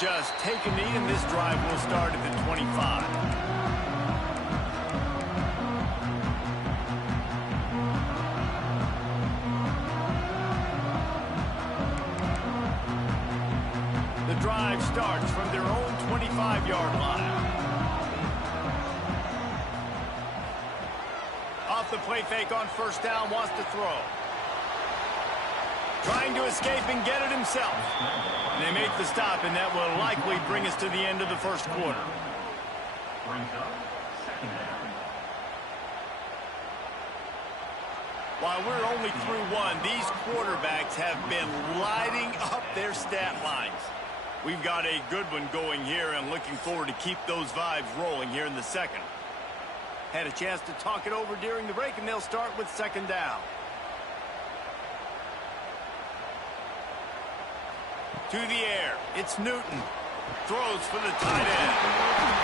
just take a knee, and this drive will start at the 25. The drive starts from their own 25-yard line. Off the play fake on first down, wants to throw. Trying to escape and get it himself. And they make the stop, and that will likely bring us to the end of the first quarter. While we're only through one, these quarterbacks have been lighting up their stat lines. We've got a good one going here, and looking forward to keep those vibes rolling here in the second. Had a chance to talk it over during the break, and they'll start with second down. To the air, it's Newton. Throws for the tight end.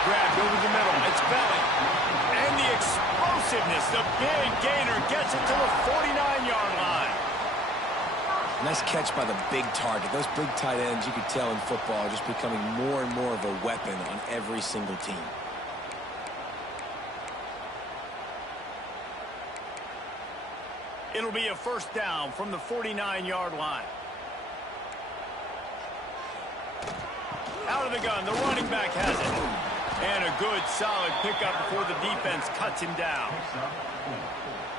Grabbed over the middle, it's Belly. And the explosiveness, the big gainer gets it to the 49-yard line. Nice catch by the big target. Those big tight ends, you could tell in football, are just becoming more and more of a weapon on every single team. It'll be a first down from the 49-yard line. Out of the gun, the running back has it. And a good, solid pickup before the defense cuts him down.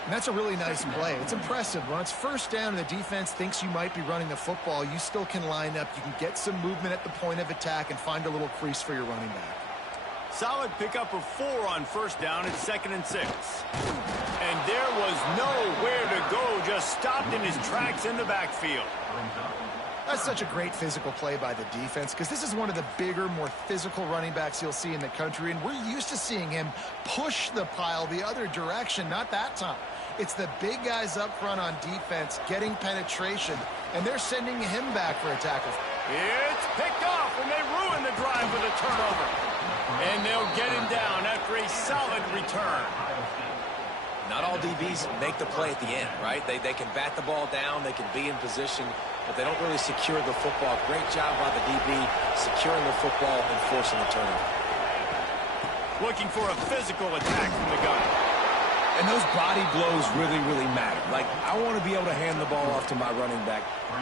And that's a really nice play. It's impressive. When it's first down and the defense thinks you might be running the football, you still can line up. You can get some movement at the point of attack and find a little crease for your running back. Solid pickup of 4 on first down. It's 2nd and 6. And there was nowhere to go, just stopped in his tracks in the backfield. That's such a great physical play by the defense, because this is one of the bigger, more physical running backs you'll see in the country, and we're used to seeing him push the pile the other direction. Not that time. It's the big guys up front on defense getting penetration, and they're sending him back for a tackle. It's picked off, and they ruin the drive with a turnover. And they'll get him down after a solid return. Not all DBs make the play at the end, right? They can bat the ball down, they can be in position, but they don't really secure the football. Great job by the DB securing the football and forcing the turnover. Looking for a physical attack from the gun. And those body blows really, really matter. Like, I want to be able to hand the ball off to my running back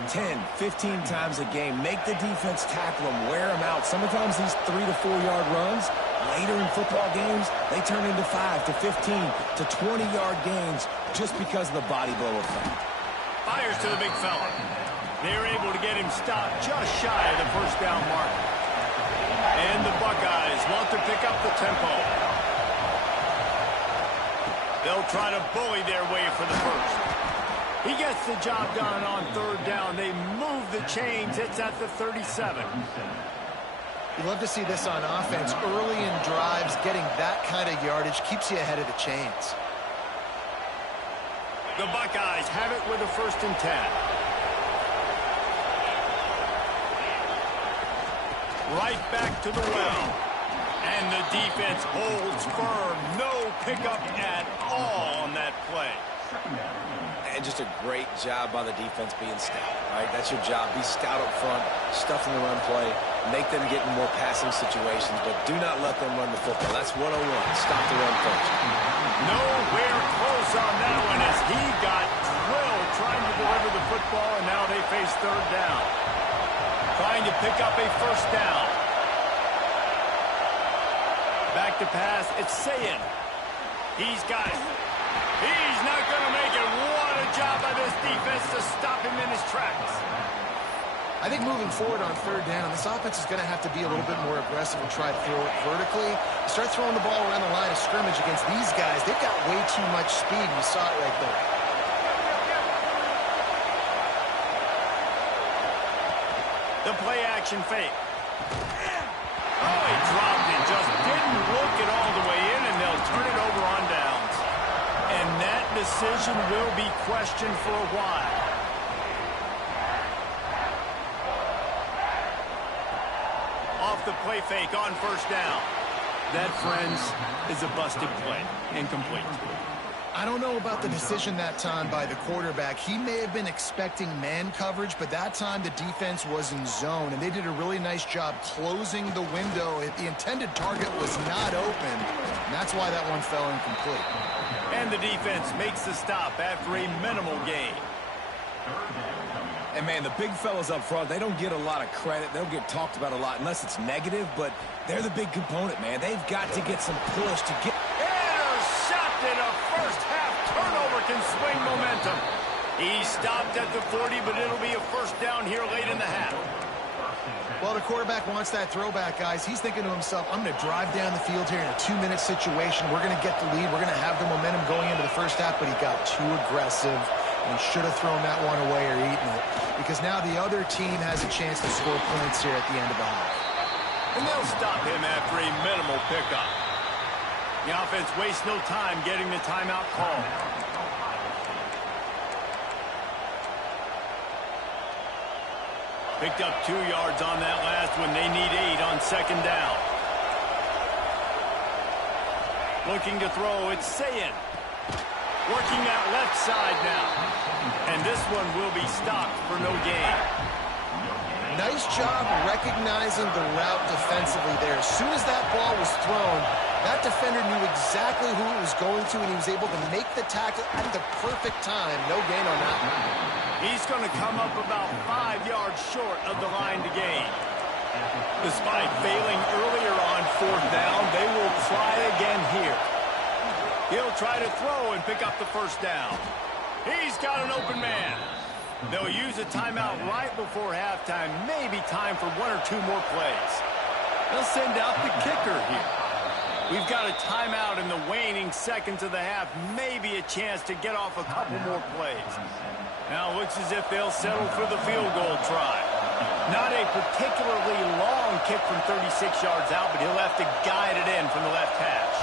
10, 15 times a game. Make the defense tackle them, wear them out. Sometimes these 3 to 4 yard runs, later in football games, they turn into 5 to 15 to 20-yard gains just because of the body blow effect. Fires to the big fella. They're able to get him stopped just shy of the first down mark. And the Buckeyes want to pick up the tempo. They'll try to bully their way for the first. He gets the job done on third down. They move the chains. It's at the 37. You love to see this on offense. Early in drives, getting that kind of yardage keeps you ahead of the chains. The Buckeyes have it with a 1st and 10. Right back to the well. And the defense holds firm. No pickup at all on that play. And just a great job by the defense being stout, right? That's your job. Be stout up front, stuff in the run play, make them get in more passing situations, but do not let them run the football. That's 101. Stop the run first. Nowhere close on that one as he got drilled trying to deliver the football, and now they face third down. Trying to pick up a first down. Back to pass, it's Sayin. He's got it. He's not going to make it. What a job by this defense to stop him in his tracks. I think moving forward on third down, this offense is going to have to be a little bit more aggressive and try to throw it vertically. Start throwing the ball around the line of scrimmage against these guys. They've got way too much speed. You saw it right there. The play action fake. Oh, he dropped it. Just didn't look it all the way in, and they'll turn it over on downs. And that decision will be questioned for a while. Off the play fake on first down. That, friends, is a busted play. Incomplete. I don't know about the decision that time by the quarterback. He may have been expecting man coverage, but that time the defense was in zone, and they did a really nice job closing the window. The intended target was not open, and that's why that one fell incomplete. And the defense makes the stop after a minimal gain. And, man, the big fellas up front, they don't get a lot of credit. They'll get talked about a lot unless it's negative, but they're the big component, man. They've got to get some push to get... Intercepted! A first-half turnover can swing momentum. He stopped at the 40, but it'll be a first down here late in the half. Well, the quarterback wants that throwback, guys. He's thinking to himself, I'm going to drive down the field here in a 2-minute situation. We're going to get the lead. We're going to have the momentum going into the first half, but he got too aggressive and should have thrown that one away or eaten it, because now the other team has a chance to score points here at the end of the half. And they'll stop him after a minimal pickup. The offense wastes no time getting the timeout call. Picked up 2 yards on that last one. They need 8 on second down. Looking to throw, it's Sayin. Working that left side now. And this one will be stopped for no gain. Nice job recognizing the route defensively there. As soon as that ball was thrown, that defender knew exactly who it was going to, and he was able to make the tackle at the perfect time. No gain on that one. He's going to come up about 5 yards short of the line to gain. Despite failing earlier on fourth down, they will try again here. He'll try to throw and pick up the first down. He's got an open man. They'll use a timeout right before halftime. Maybe time for 1 or 2 more plays. They'll send out the kicker here. We've got a timeout in the waning seconds of the half. Maybe a chance to get off a couple more plays. Now it looks as if they'll settle for the field goal try. Not a particularly long kick from 36 yards out, but he'll have to guide it in from the left hash.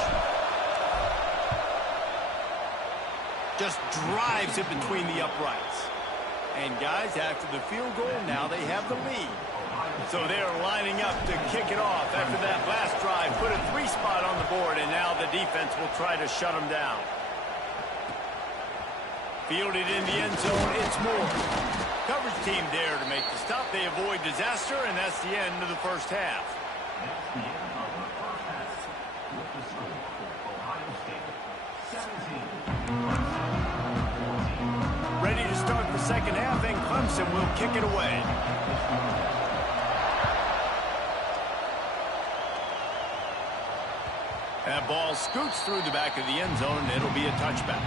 Just drives it between the uprights. And guys, after the field goal, now they have the lead. So they're lining up to kick it off after that last drive. Put a 3 spot on the board, and now the defense will try to shut them down. Fielded in the end zone, it's Moore. Coverage team there to make the stop. They avoid disaster, and that's the end of the first half. Ready to start the second half, and Clemson will kick it away. That ball scoots through the back of the end zone, and it'll be a touchback.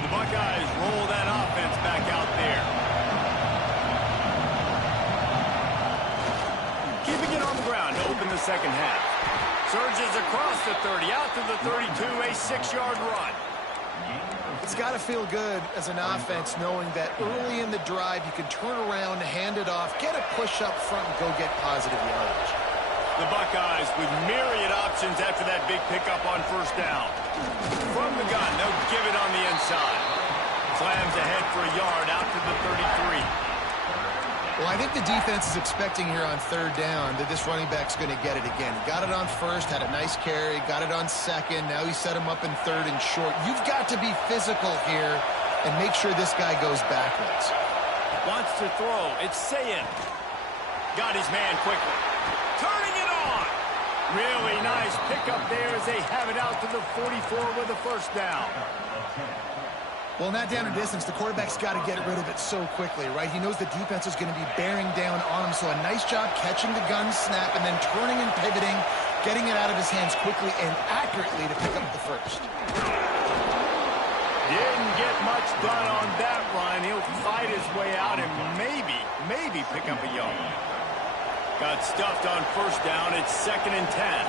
The Buckeyes roll that offense back out there. Keeping it on the ground to open the second half. Surges across the 30, out to the 32, a 6-yard run. It's got to feel good as an offense knowing that early in the drive you can turn around, hand it off, get a push up front, and go get positive yardage. The Buckeyes with myriad options after that big pickup on first down. From the gun, they'll give it on the inside. Slams ahead for a yard out to the 33. Well, I think the defense is expecting here on third down that this running back's going to get it again. He got it on first, had a nice carry, got it on second. Now he set him up in third and short. You've got to be physical here and make sure this guy goes backwards. Wants to throw. It's Sayin. Got his man quickly. Turning it on. Really nice pickup there as they have it out to the 44 with a first down. Well, in that down and distance, the quarterback's got to get rid of it so quickly, right? He knows the defense is going to be bearing down on him, so a nice job catching the gun snap and then turning and pivoting, getting it out of his hands quickly and accurately to pick up the first. Didn't get much done on that run. He'll fight his way out and maybe pick up a yard. Got stuffed on first down. It's 2nd and 10.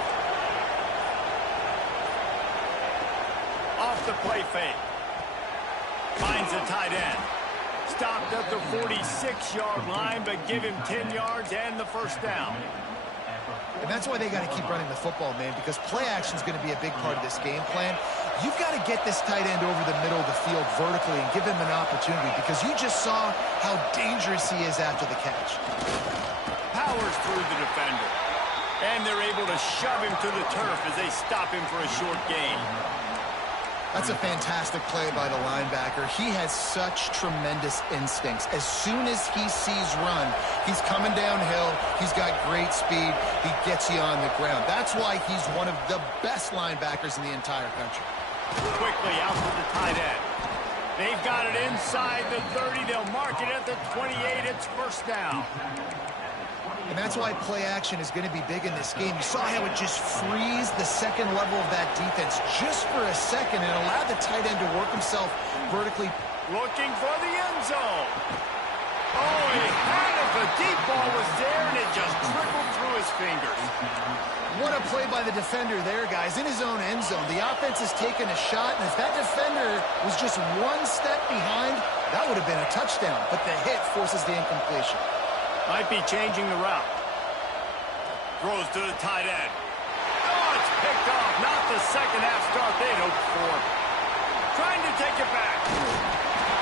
Off the play fake. Finds a tight end. Stopped at the 46-yard line, but give him 10 yards and the first down. And that's why they got to keep running the football, man, because play action is going to be a big part of this game plan. You've got to get this tight end over the middle of the field vertically and give him an opportunity because you just saw how dangerous he is after the catch. Powers through the defender. And they're able to shove him to the turf as they stop him for a short gain. That's a fantastic play by the linebacker. He has such tremendous instincts. As soon as he sees run, he's coming downhill. He's got great speed. He gets you on the ground. That's why he's one of the best linebackers in the entire country. Quickly out to the tight end. They've got it inside the 30. They'll mark it at the 28. It's first down. And that's why play action is going to be big in this game. You saw how it just frees the second level of that defense just for a second and allowed the tight end to work himself vertically. Looking for the end zone. Oh, he had it. The deep ball was there, and it just trickled through his fingers. What a play by the defender there, guys. In his own end zone, the offense has taken a shot, and if that defender was just one step behind, that would have been a touchdown. But the hit forces the incompletion. Might be changing the route. Throws to the tight end. Oh, it's picked off. Not the second half start they'd hoped for. Trying to take it back.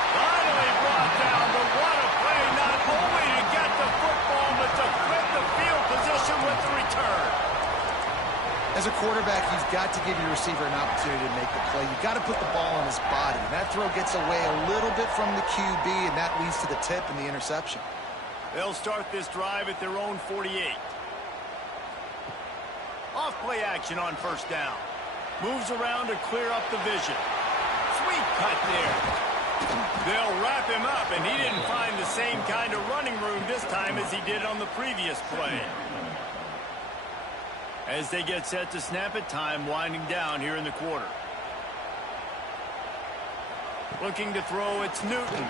Finally brought down, but what a play. Not only to get the football, but to flip the field position with the return. As a quarterback, you've got to give your receiver an opportunity to make the play. You've got to put the ball on his body. And that throw gets away a little bit from the QB, and that leads to the tip and the interception. They'll start this drive at their own 48. Off play action on first down. Moves around to clear up the vision. Sweet cut there. They'll wrap him up, and he didn't find the same kind of running room this time as he did on the previous play. As they get set to snap it, time winding down here in the quarter. Looking to throw, it's Newton.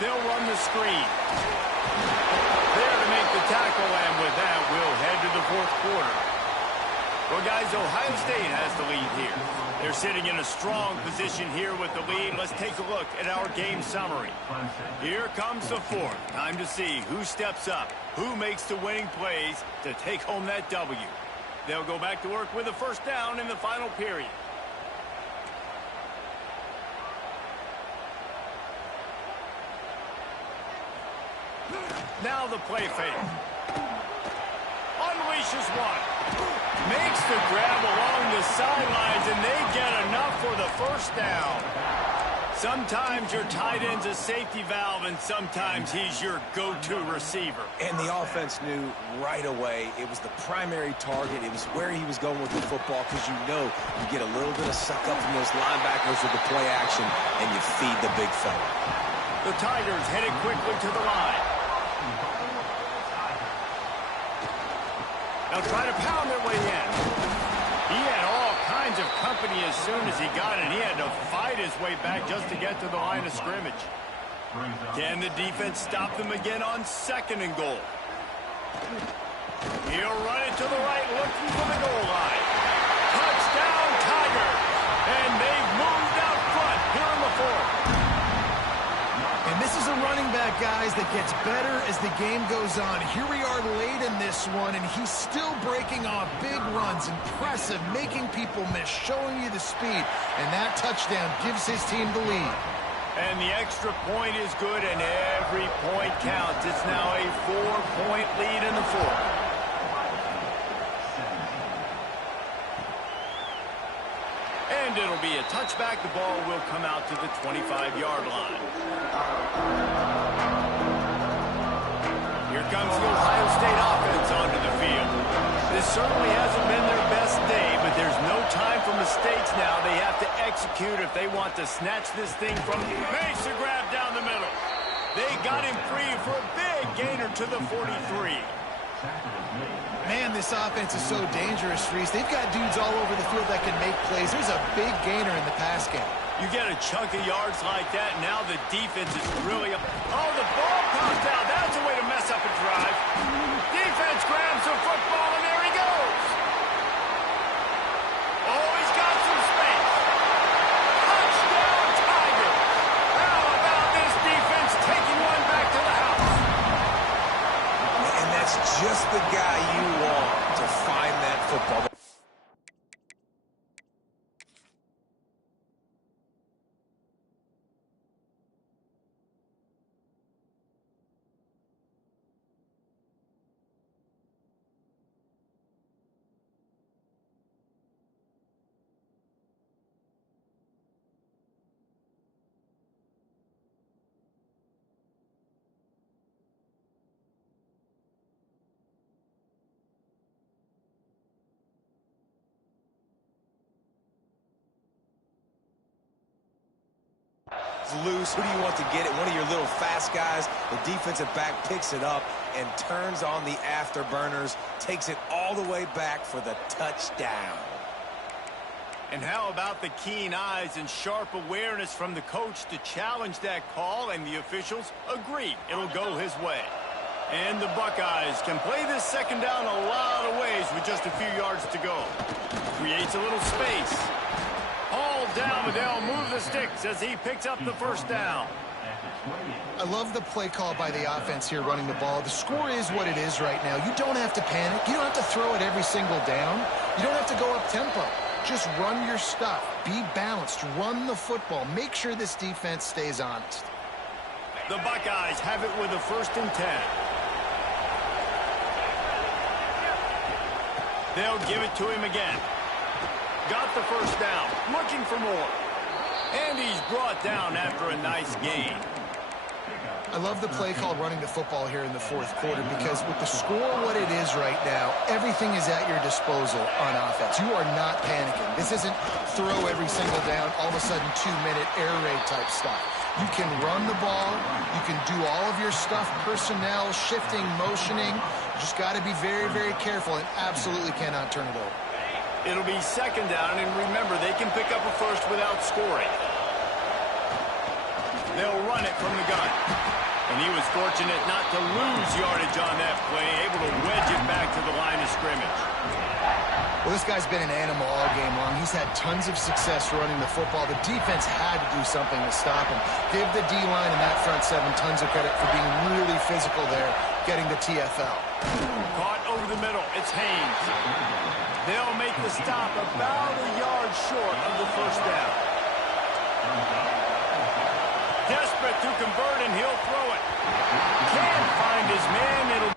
They'll run the screen. There to make the tackle, and with that, we'll head to the fourth quarter. Well, guys, Ohio State has the lead here. They're sitting in a strong position here with the lead. Let's take a look at our game summary. Here comes the fourth. Time to see who steps up, who makes the winning plays to take home that W. They'll go back to work with a first down in the final period. Now the play fake. Unleashes one. Makes the grab along the sidelines, and they get enough for the first down. Sometimes your tight end's a safety valve, and sometimes he's your go-to receiver. And the offense knew right away it was the primary target. It was where he was going with the football because you know you get a little bit of suck up from those linebackers with the play action, and you feed the big fella. The Tigers headed quickly to the line. They'll try to pound their way in. He had all kinds of company as soon as he got it. He had to fight his way back just to get to the line of scrimmage. Can the defense stop them again on second and goal? He'll run it to the right, looking for the goal line. Touchdown, Tigers! And they've moved out front here in the fourth. And this is a running back, guys, that gets better as the game goes on. Here we are late in this one, and he's still breaking off big runs. Impressive, making people miss, showing you the speed. And that touchdown gives his team the lead. And the extra point is good, and every point counts. It's now a 4-point lead in the fourth. And it'll be a touchback. The ball will come out to the 25-yard line. Here comes the Ohio State offense onto the field. This certainly hasn't been their best day, but there's no time for mistakes now. They have to execute if they want to snatch this thing from the base to grab down the middle. They got him free for a big gainer to the 43. Man, this offense is so dangerous, Reese. They've got dudes all over the field that can make plays. There's a big gainer in the pass game. You get a chunk of yards like that, and now the defense is really up. Oh, the ball popped out. That's a way to mess up a drive. Defense grabs the football, and there he goes. Oh, he's got some space. Touchdown, Tigers. How about this defense taking one back to the house? And that's just the guy you want to find that football. loose. Who do you want to get it? One of your little fast guys. The defensive back picks it up and turns on the afterburners, takes it all the way back for the touchdown. And how about the keen eyes and sharp awareness from the coach to challenge that call, and the officials agree it'll go his way. And the Buckeyes can play this second down a lot of ways with just a few yards to go. Creates a little space. All down, but they'll move the sticks as he picks up the first down. I love the play call by the offense here running the ball. The score is what it is right now. You don't have to panic. You don't have to throw it every single down. You don't have to go up tempo. Just run your stuff. Be balanced. Run the football. Make sure this defense stays honest. The Buckeyes have it with a 1st and 10. They'll give it to him again. Got the first down. Looking for more. And he's brought down after a nice gain. I love the play call running the football here in the 4th quarter, because with the score what it is right now, everything is at your disposal on offense. You are not panicking. This isn't throw every single down, all of a sudden 2-minute air raid type stuff. You can run the ball. You can do all of your stuff, personnel, shifting, motioning. You just got to be very, very careful and absolutely cannot turn it over. It'll be 2nd down, and remember, they can pick up a first without scoring. They'll run it from the gun. And he was fortunate not to lose yardage on that play, able to wedge it back to the line of scrimmage. Well, this guy's been an animal all game long. He's had tons of success running the football. The defense had to do something to stop him. Give the D-line and that front 7 tons of credit for being really physical there, getting the TFL. Caught over the middle. It's Haynes. They'll make the stop about a yard short of the first down. Desperate to convert, and he'll throw it. Can't find his man. It'll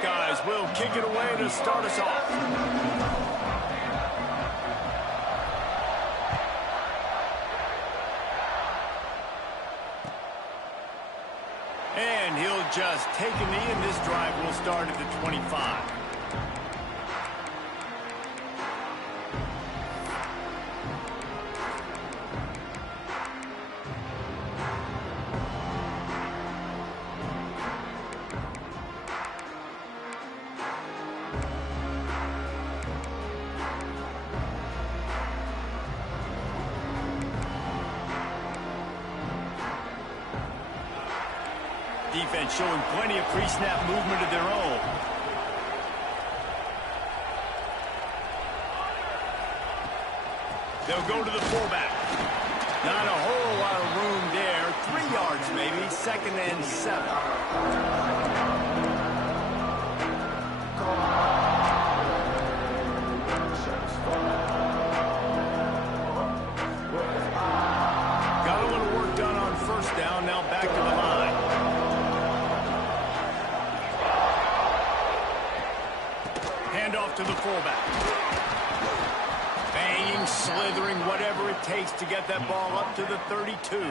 Buckeyes will kick it away to start us off. And he'll just take a knee, and this drive will start at the 25. Defense showing plenty of pre-snap movement of their own. They'll go to the fullback. Not a whole lot of room there. 3 yards maybe. 2nd and 7. Got a little work done on 1st down. Now back to the line. Handoff to the fullback. Banging, slithering, whatever it takes to get that ball up to the 32.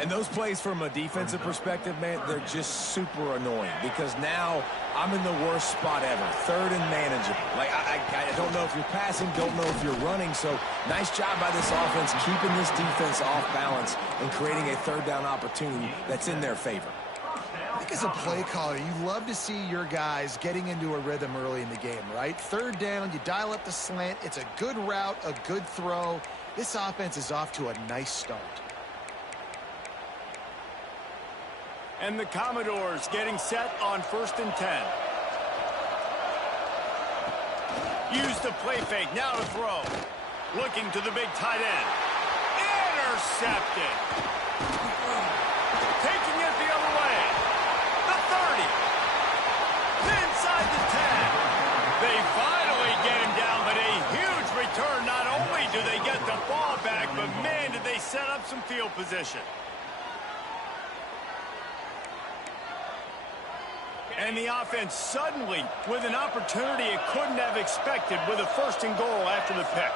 And those plays from a defensive perspective, man, they're just super annoying because now I'm in the worst spot ever. 3rd and manageable. Like, I don't know if you're passing, don't know if you're running. So nice job by this offense keeping this defense off balance and creating a 3rd down opportunity that's in their favor. I think as a play caller, you love to see your guys getting into a rhythm early in the game, right? 3rd down, you dial up the slant. It's a good route, a good throw. This offense is off to a nice start. And the Commodores getting set on 1st and 10. Use the play fake, now to throw. Looking to the big tight end. Intercepted. Taking it the other way. The 30. Inside the 10. They finally get him down, but a huge return. Not only do they get the ball back, but man, did they set up some field position. And the offense suddenly with an opportunity it couldn't have expected with a 1st and goal after the pick.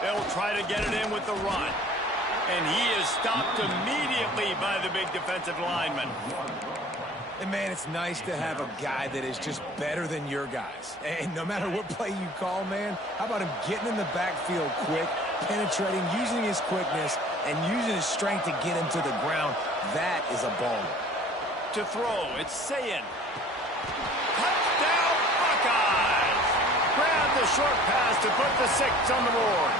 They'll try to get it in with the run. And he is stopped immediately by the big defensive lineman. And, man, it's nice to have a guy that is just better than your guys. And no matter what play you call, man, how about him getting in the backfield quick, penetrating, using his quickness, and using his strength to get him to the ground. That is a baller. To throw, it's Sayin. Touchdown, Buckeyes! Grab the short pass to put the 6 on the board.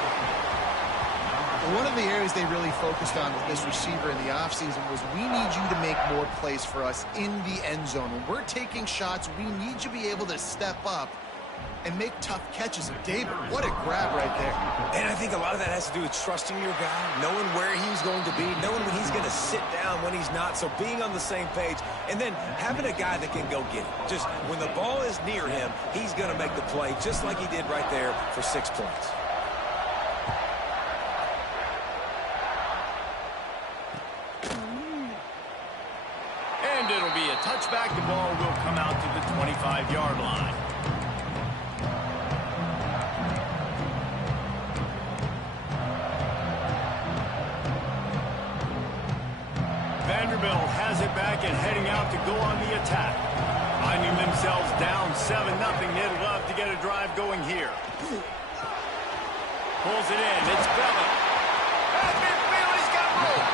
One of the areas they really focused on with this receiver in the offseason was we need you to make more plays for us in the end zone. When we're taking shots, we need you to be able to step up and make tough catches. And David, what a grab right there. And I think a lot of that has to do with trusting your guy, knowing where he's going to be, knowing when he's going to sit down, when he's not. So being on the same page, and then having a guy that can go get it. Just when the ball is near him, he's going to make the play, just like he did right there for 6 points. And it'll be a touchback. The ball will come out to the 25-yard line. Vanderbilt has it back and heading out to go on the attack. Finding themselves down 7-0. They'd love to get a drive going here. Pulls it in. It's Bella. At midfield, he's got room.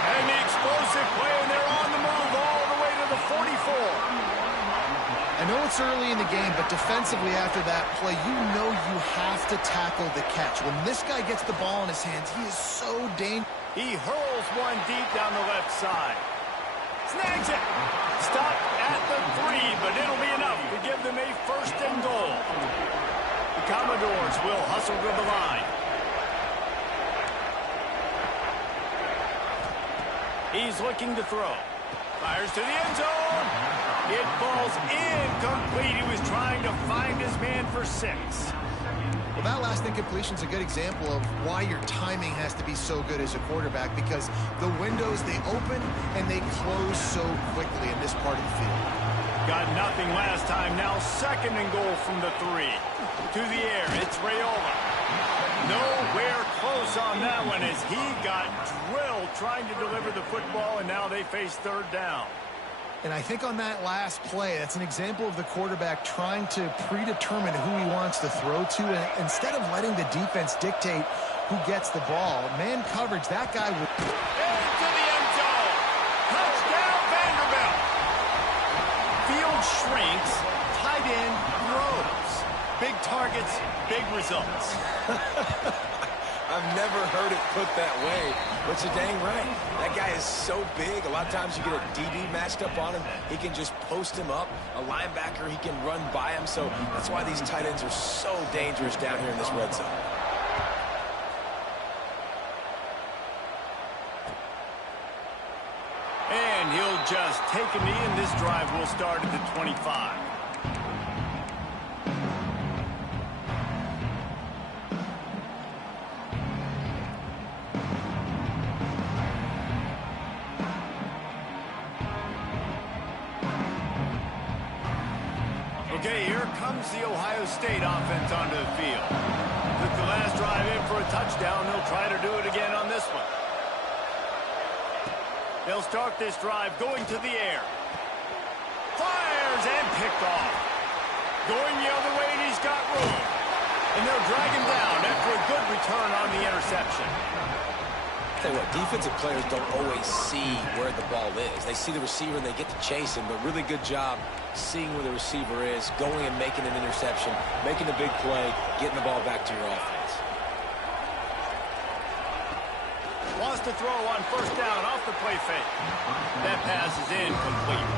And the explosive play, and they're on the move all the way to the 44. I know it's early in the game, but defensively after that play, you know you have to tackle the catch. When this guy gets the ball in his hands, he is so dangerous. He hurls one deep down the left side. Snags it. Stopped at the 3, but it'll be enough to give them a 1st and goal. The Commodores will hustle to the line. He's looking to throw. Fires to the end zone. It falls incomplete. He was trying to find his man for 6. Well, that last incompletion is a good example of why your timing has to be so good as a quarterback, because the windows, they open and they close so quickly in this part of the field. Got nothing last time. Now 2nd and goal from the 3. To the air, it's Raiola. Nowhere close on that one as he got drilled trying to deliver the football, and now they face 3rd down. And I think on that last play, that's an example of the quarterback trying to predetermine who he wants to throw to, and instead of letting the defense dictate who gets the ball, man coverage, that guy would... Into the end zone. Touchdown, Vanderbilt. Field shrinks, tight end grows. Big targets, big results. I've never heard it put that way, but you're dang right. That guy is so big. A lot of times you get a DB matched up on him. He can just post him up. A linebacker, he can run by him. So that's why these tight ends are so dangerous down here in this red zone. And he'll just take a knee, and this drive will start at the 25. Okay, here comes the Ohio State offense onto the field. Took the last drive in for a touchdown. They'll try to do it again on this one. They'll start this drive going to the air. Fires and picked off. Going the other way, and he's got room. And they'll drag him down after a good return on the interception. Tell you what, defensive players don't always see where the ball is. They see the receiver and they get to chase him, but really good job seeing where the receiver is, going and making an interception, making a big play, getting the ball back to your offense. Wants to throw on 1st down off the play fake. That pass is incomplete.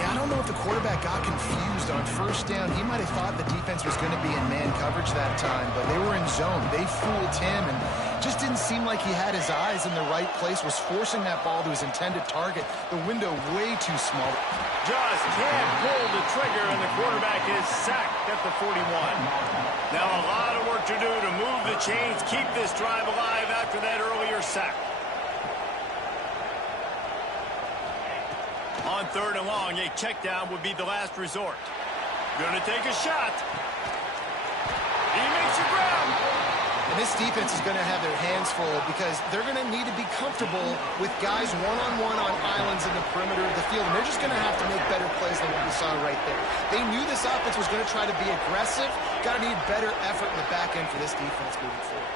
Yeah, I don't know if the quarterback got confused on 1st down. He might have thought the defense was going to be in man coverage that time, but they were in zone. They fooled him and just didn't seem like he had his eyes in the right place, was forcing that ball to his intended target. The window way too small. Just can't pull the trigger, and the quarterback is sacked at the 41. Now a lot of work to do to move the chains, keep this drive alive after that earlier sack. On 3rd and long, a check down would be the last resort. Gonna take a shot. He makes a grab. And this defense is going to have their hands full because they're going to need to be comfortable with guys one-on-one on islands in the perimeter of the field. And they're just going to have to make better plays than what we saw right there. They knew this offense was going to try to be aggressive. Got to need better effort in the back end for this defense moving forward.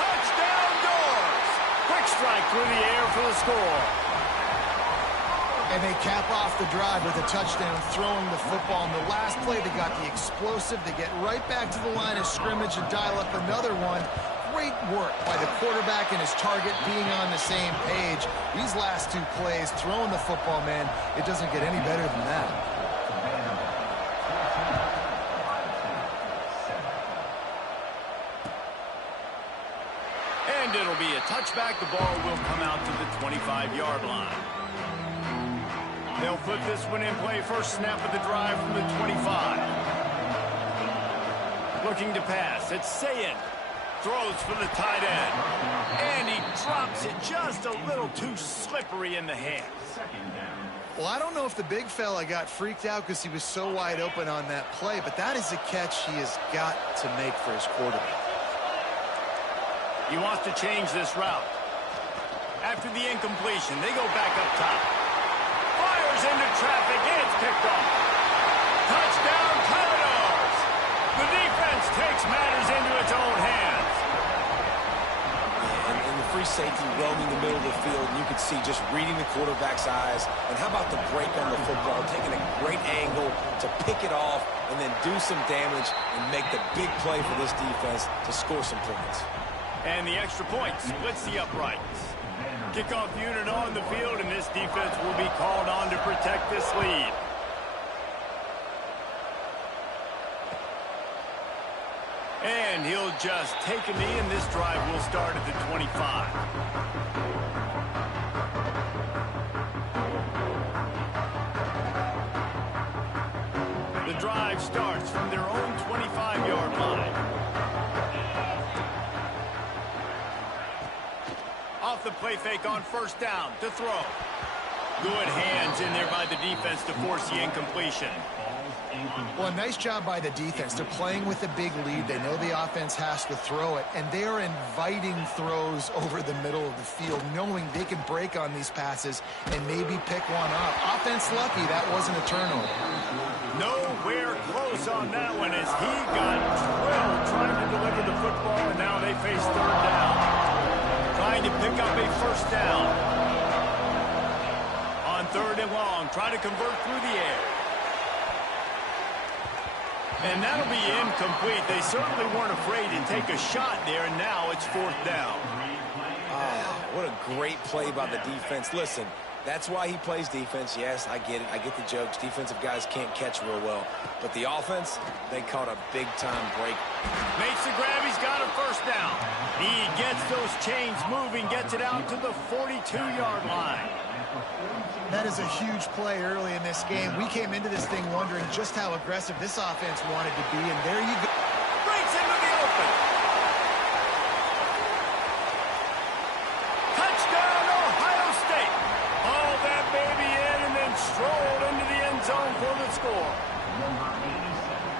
Touchdown Doors! Quick strike through the air for the score. And they cap off the drive with a touchdown, throwing the football. In the last play, they got the explosive. They get right back to the line of scrimmage and dial up another one. Great work by the quarterback and his target being on the same page. These last 2 plays, throwing the football, man, it doesn't get any better than that. And it'll be a touchback. The ball will come out to the 25-yard line. They'll put this one in play. 1st snap of the drive from the 25. Looking to pass. It's Sayin. Throws for the tight end. And he drops it just a little too slippery in the hands. Well, I don't know if the big fella got freaked out because he was so wide open on that play, but that is a catch he has got to make for his quarterback. He wants to change this route. After the incompletion, they go back up top. Fires into traffic, and it's picked off. Touchdown, Commodores! The defense takes matters into its own hands. And the free safety roaming the middle of the field, and you could see just reading the quarterback's eyes. And how about the break on the football, taking a great angle to pick it off and then do some damage and make the big play for this defense to score some points. And the extra point splits the uprights. Kickoff unit on the field, and this defense will be called on to protect this lead. And he'll just take a knee, and this drive will start at the 25. The drive starts from their own 25-yard line. Off the play fake on first down to throw. Good hands in there by the defense to force the incompletion. Well, nice job by the defense. They're playing with a big lead. They know the offense has to throw it, and they are inviting throws over the middle of the field, knowing they can break on these passes and maybe pick one up. Offense lucky that wasn't a turnover. Nowhere close on that one as he got drilled trying to deliver the football, and now they face third down. Trying to pick up a first down. On third and long, try to convert through the air. And that'll be incomplete. They certainly weren't afraid to take a shot there, and now it's fourth down. What a great play by the defense. Listen, that's why he plays defense. Yes, I get it. I get the jokes. Defensive guys can't catch real well. But the offense, they caught a big-time break. Makes the grab. He's got a first down. He gets those chains moving, gets it out to the 42-yard line. That is a huge play early in this game. We came into this thing wondering just how aggressive this offense wanted to be, and there you go. Breaks into the open. Touchdown, Ohio State. Hauled that baby in and then strolled into the end zone for the score.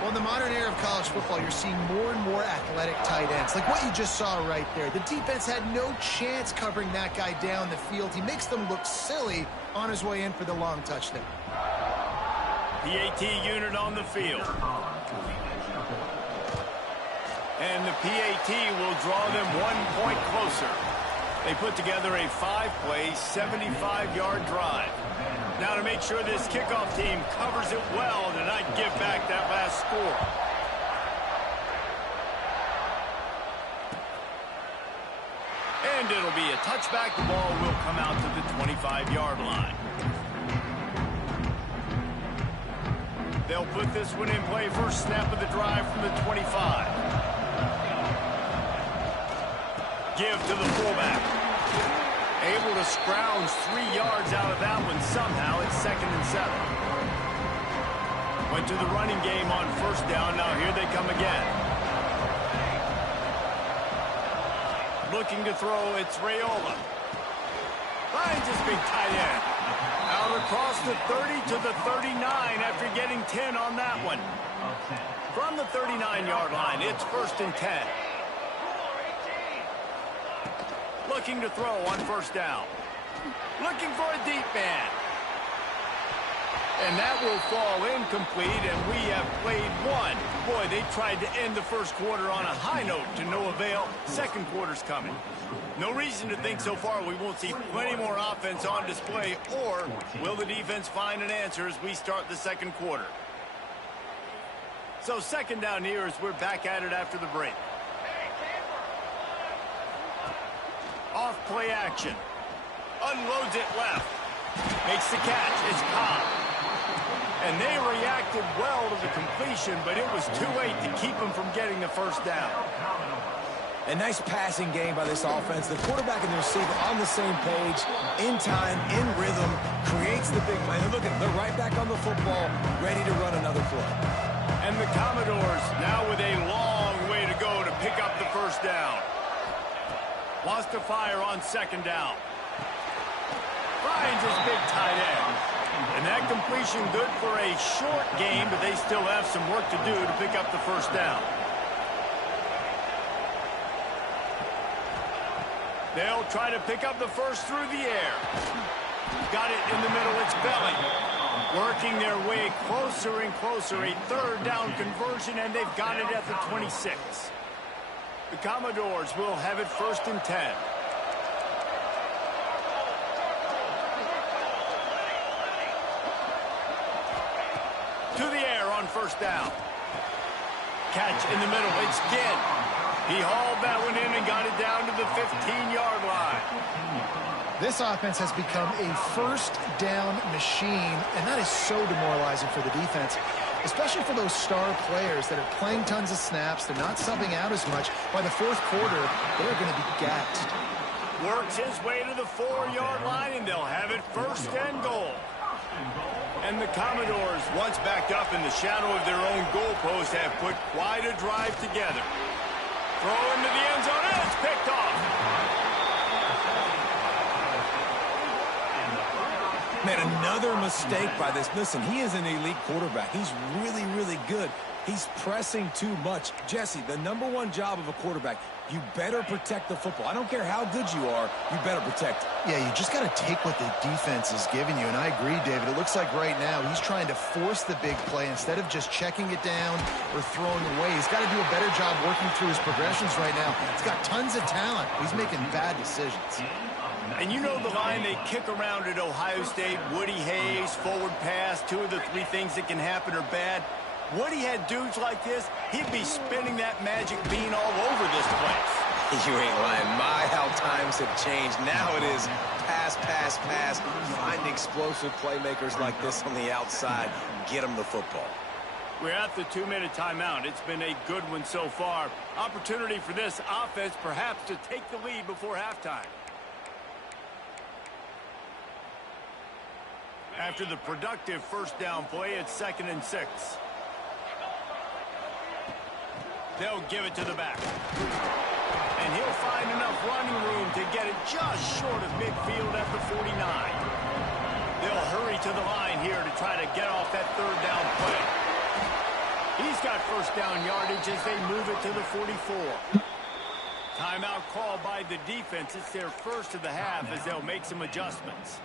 Well, in the modern era of college football, you're seeing more and more athletic tight ends, like what you just saw right there. The defense had no chance covering that guy down the field. He makes them look silly on his way in for the long touchdown. PAT unit on the field. And the PAT will draw them 1 point closer. They put together a 5-play, 75-yard drive. Now to make sure this kickoff team covers it well to not give back that last score. And it'll be a touchback. The ball will come out to the 25-yard line. They'll put this one in play. First snap of the drive from the 25. Give to the fullback. Able to scrounge 3 yards out of that one somehow. It's 2nd and 7. Went to the running game on first down. Now here they come again. Looking to throw, it's Raiola. Finds his big tight end. Out across the 30 to the 39 after getting 10 on that one. From the 39-yard line, it's 1st and 10. Looking to throw on first down. Looking for a deep man. And that will fall incomplete, and we have played one. Boy, they tried to end the first quarter on a high note to no avail. Second quarter's coming. No reason to think so far we won't see plenty more offense on display, or will the defense find an answer as we start the second quarter? So second down here as we're back at it after the break. Off play action. Unloads it left. Makes the catch. It's Cobb. And they reacted well to the completion, but it was too late to keep them from getting the first down. A nice passing game by this offense. The quarterback and the receiver on the same page, in time, in rhythm, creates the big play. And look at them, they're right back on the football, ready to run another play. And the Commodores now with a long way to go to pick up the first down. Wants to fire on second down. Finds his big tight end. And that completion good for a short game, but they still have some work to do to pick up the first down. They'll try to pick up the first through the air. Got it in the middle. It's Belly. Working their way closer and closer. A third down conversion, and they've got it at the 26. The Commodores will have it 1st and 10. To the air on first down. Catch in the middle. It's Ginn. He hauled that one in and got it down to the 15-yard line. This offense has become a first down machine, and that is so demoralizing for the defense, especially for those star players that are playing tons of snaps. They're not subbing out as much. By the fourth quarter, they're going to be gassed. Works his way to the 4-yard line, and they'll have it 1st and goal. And the Commodores, once backed up in the shadow of their own goalpost, have put quite a drive together. Throw into the end zone, and it's picked off. Man, another mistake by this. Listen, he is an elite quarterback. He's really, really good. He's pressing too much. Jesse, the #1 job of a quarterback, you better protect the football. I don't care how good you are, you better protect it. Yeah, you just got to take what the defense is giving you, and I agree, David. It looks like right now he's trying to force the big play instead of just checking it down or throwing away. He's got to do a better job working through his progressions right now. He's got tons of talent. He's making bad decisions. And you know the line they kick around at Ohio State, Woody Hayes, forward pass, 2 of the 3 things that can happen are bad. Woody had dudes like this, he'd be spinning that magic bean all over this place. You ain't lying. My, how times have changed. Now it is pass, pass, pass. Find explosive playmakers like this on the outside. Get them the football. We're at the 2-minute timeout. It's been a good one so far. Opportunity for this offense perhaps to take the lead before halftime. After the productive first down play, it's 2nd and 6. They'll give it to the back. And he'll find enough running room to get it just short of midfield at the 49. They'll hurry to the line here to try to get off that 3rd down play. He's got first down yardage as they move it to the 44. Timeout called by the defense. It's their first of the half as they'll make some adjustments.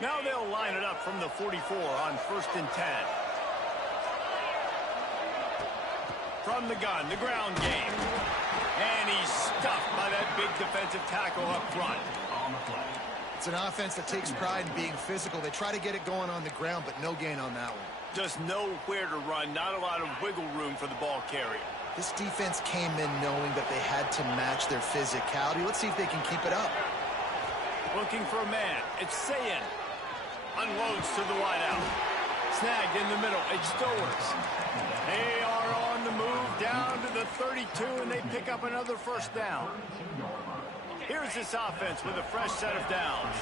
Now they'll line it up from the 44 on 1st and 10. From the gun, the ground game. And he's stuffed by that big defensive tackle up front. It's an offense that takes pride in being physical. They try to get it going on the ground, but no gain on that one. Just nowhere to run, not a lot of wiggle room for the ball carrier. This defense came in knowing that they had to match their physicality. Let's see if they can keep it up. Looking for a man. It's Sayin. Unloads to the wideout. Snagged in the middle. It's Stowers. They are on the move down to the 32, and they pick up another first down. Here's this offense with a fresh set of downs.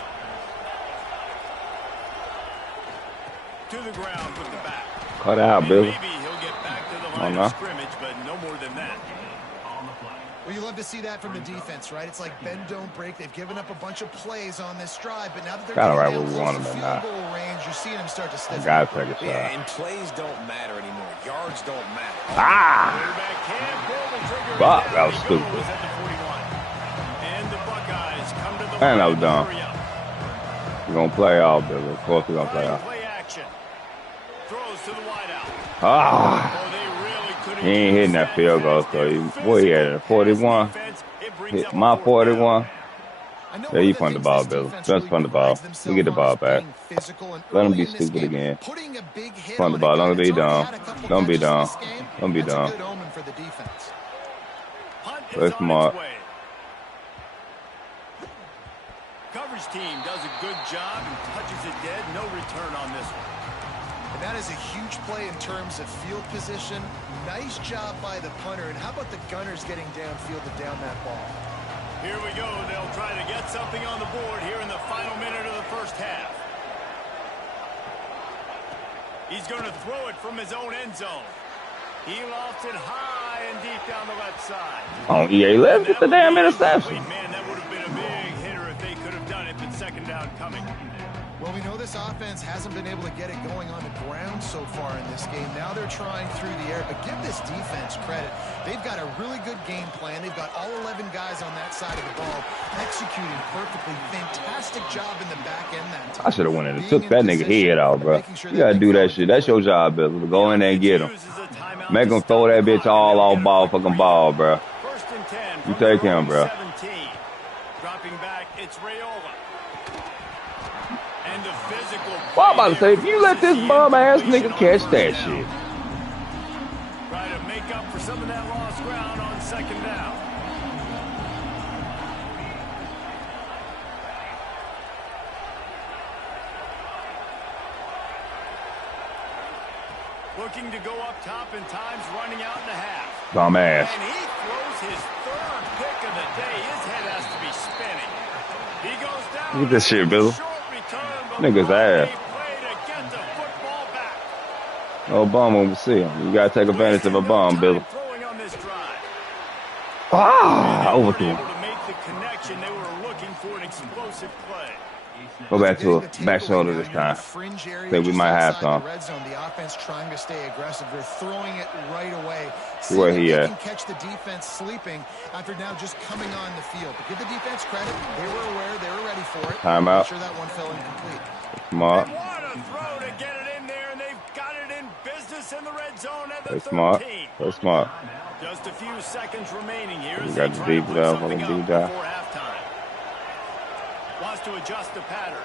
To the ground with the back. Cut out, Bill. Maybe he'll get back to the line of scrimmage, but no more than that. Well, you love to see that from the defense, right? It's like bend, don't break. They've given up a bunch of plays on this drive, but now that they're Kinda right getting where we down want close them to at field now. goal range, you're seeing them start to stiffen. Gotta take a shot. Yeah, and plays don't matter anymore. Yards don't matter. Ah! Quarterback can't pull the trigger. Fuck, Down that was he stupid. goes at the 41. And the Buckeyes come to the Man, that line was to dumb. hurry up. We're gonna play off, Bill. Of course we're gonna play off. Play action. Throws to the wideout. Ah! Oh, they really couldn't He ain't hitting that field goal, so he had a 41. Hit my 41. Yeah, you punt the ball, Bill. Just punt the ball. We get the ball back. Let him be stupid again. Punt the ball. Don't be dumb. Don't be dumb. Don't be dumb. Play smart. Coverage team does a good job and touches it dead. No return on this one. And that is a huge play in terms of field position. Nice job by the punter. And how about the gunners getting downfield to down that ball? Here we go. They'll try to get something on the board here in the final minute of the first half. He's going to throw it from his own end zone. He lofts it high and deep down the left side. On EA, let's get the damn interception. Man, that would have been a big hitter if they could have done it, but 2nd down coming. Well, we know this offense hasn't been able to get it going on the ground so far in this game. Now they're trying through the air, but give this defense credit. They've got a really good game plan. They've got all 11 guys on that side of the ball executing perfectly. Fantastic job in the back end that time. I should have went in and took that nigga head out, bro. You gotta do that shit. That's your job, Bill. Go in there and get him. Make him throw that bitch all off ball, fucking ball, bro. You take him, bro. Dropping back, it's Rayola. And the physical. Well, I'm about to say, if you let this bum ass nigga catch that shit. Try to make up for some of that lost ground on 2nd down. Looking to go up top, and time's running out in the half. Dumbass. And he throws his third pick of the day. His head has to be spinning. He goes down. Look at this shit, Bill. Nigga's ass. No bum when we see him. You gotta take advantage of a bum, Bill. Ah, overthrew him. Go back to a back shoulder this time. Think we might have some. The offense trying to stay aggressive. They're throwing it right away. See where he at. Can catch the defense sleeping after now just coming on the field. But give the defense credit. They were aware. They were ready for it. Timeout. Sure that one fell incomplete. Smart. Very smart. Very smart. Just a few seconds remaining here. We got the deep dive on the deep dive. Wants to adjust the pattern.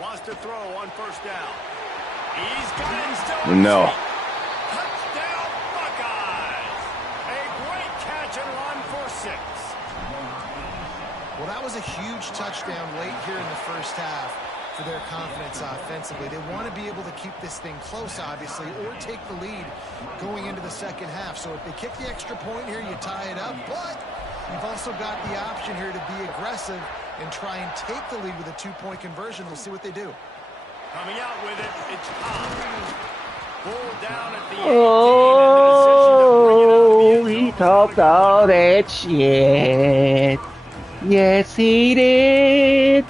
Wants to throw on first down. He's got it still. No. Touchdown Buckeyes. A great catch and run for 6. Well, that was a huge touchdown late here in the first half for their confidence offensively. They want to be able to keep this thing close, obviously, or take the lead going into the second half. So if they kick the extra point here, you tie it up. But you've also got the option here to be aggressive and try and take the lead with a 2-point conversion. We'll see what they do. Coming out with it, it's Tom. Pulled down at the 18. Oh, he talked all that shit. Yes, he did.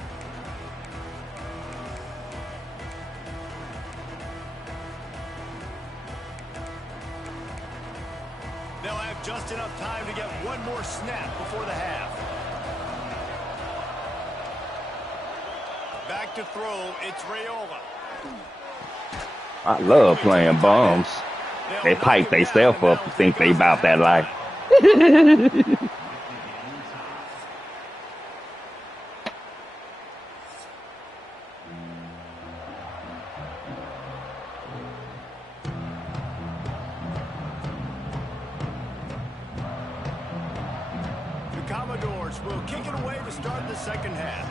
They'll have just enough time to get one more snap before the half. Back to throw, it's Rayola. I love playing bums. They pipe themselves up and think they about that life. Commodores will kick it away to start the second half.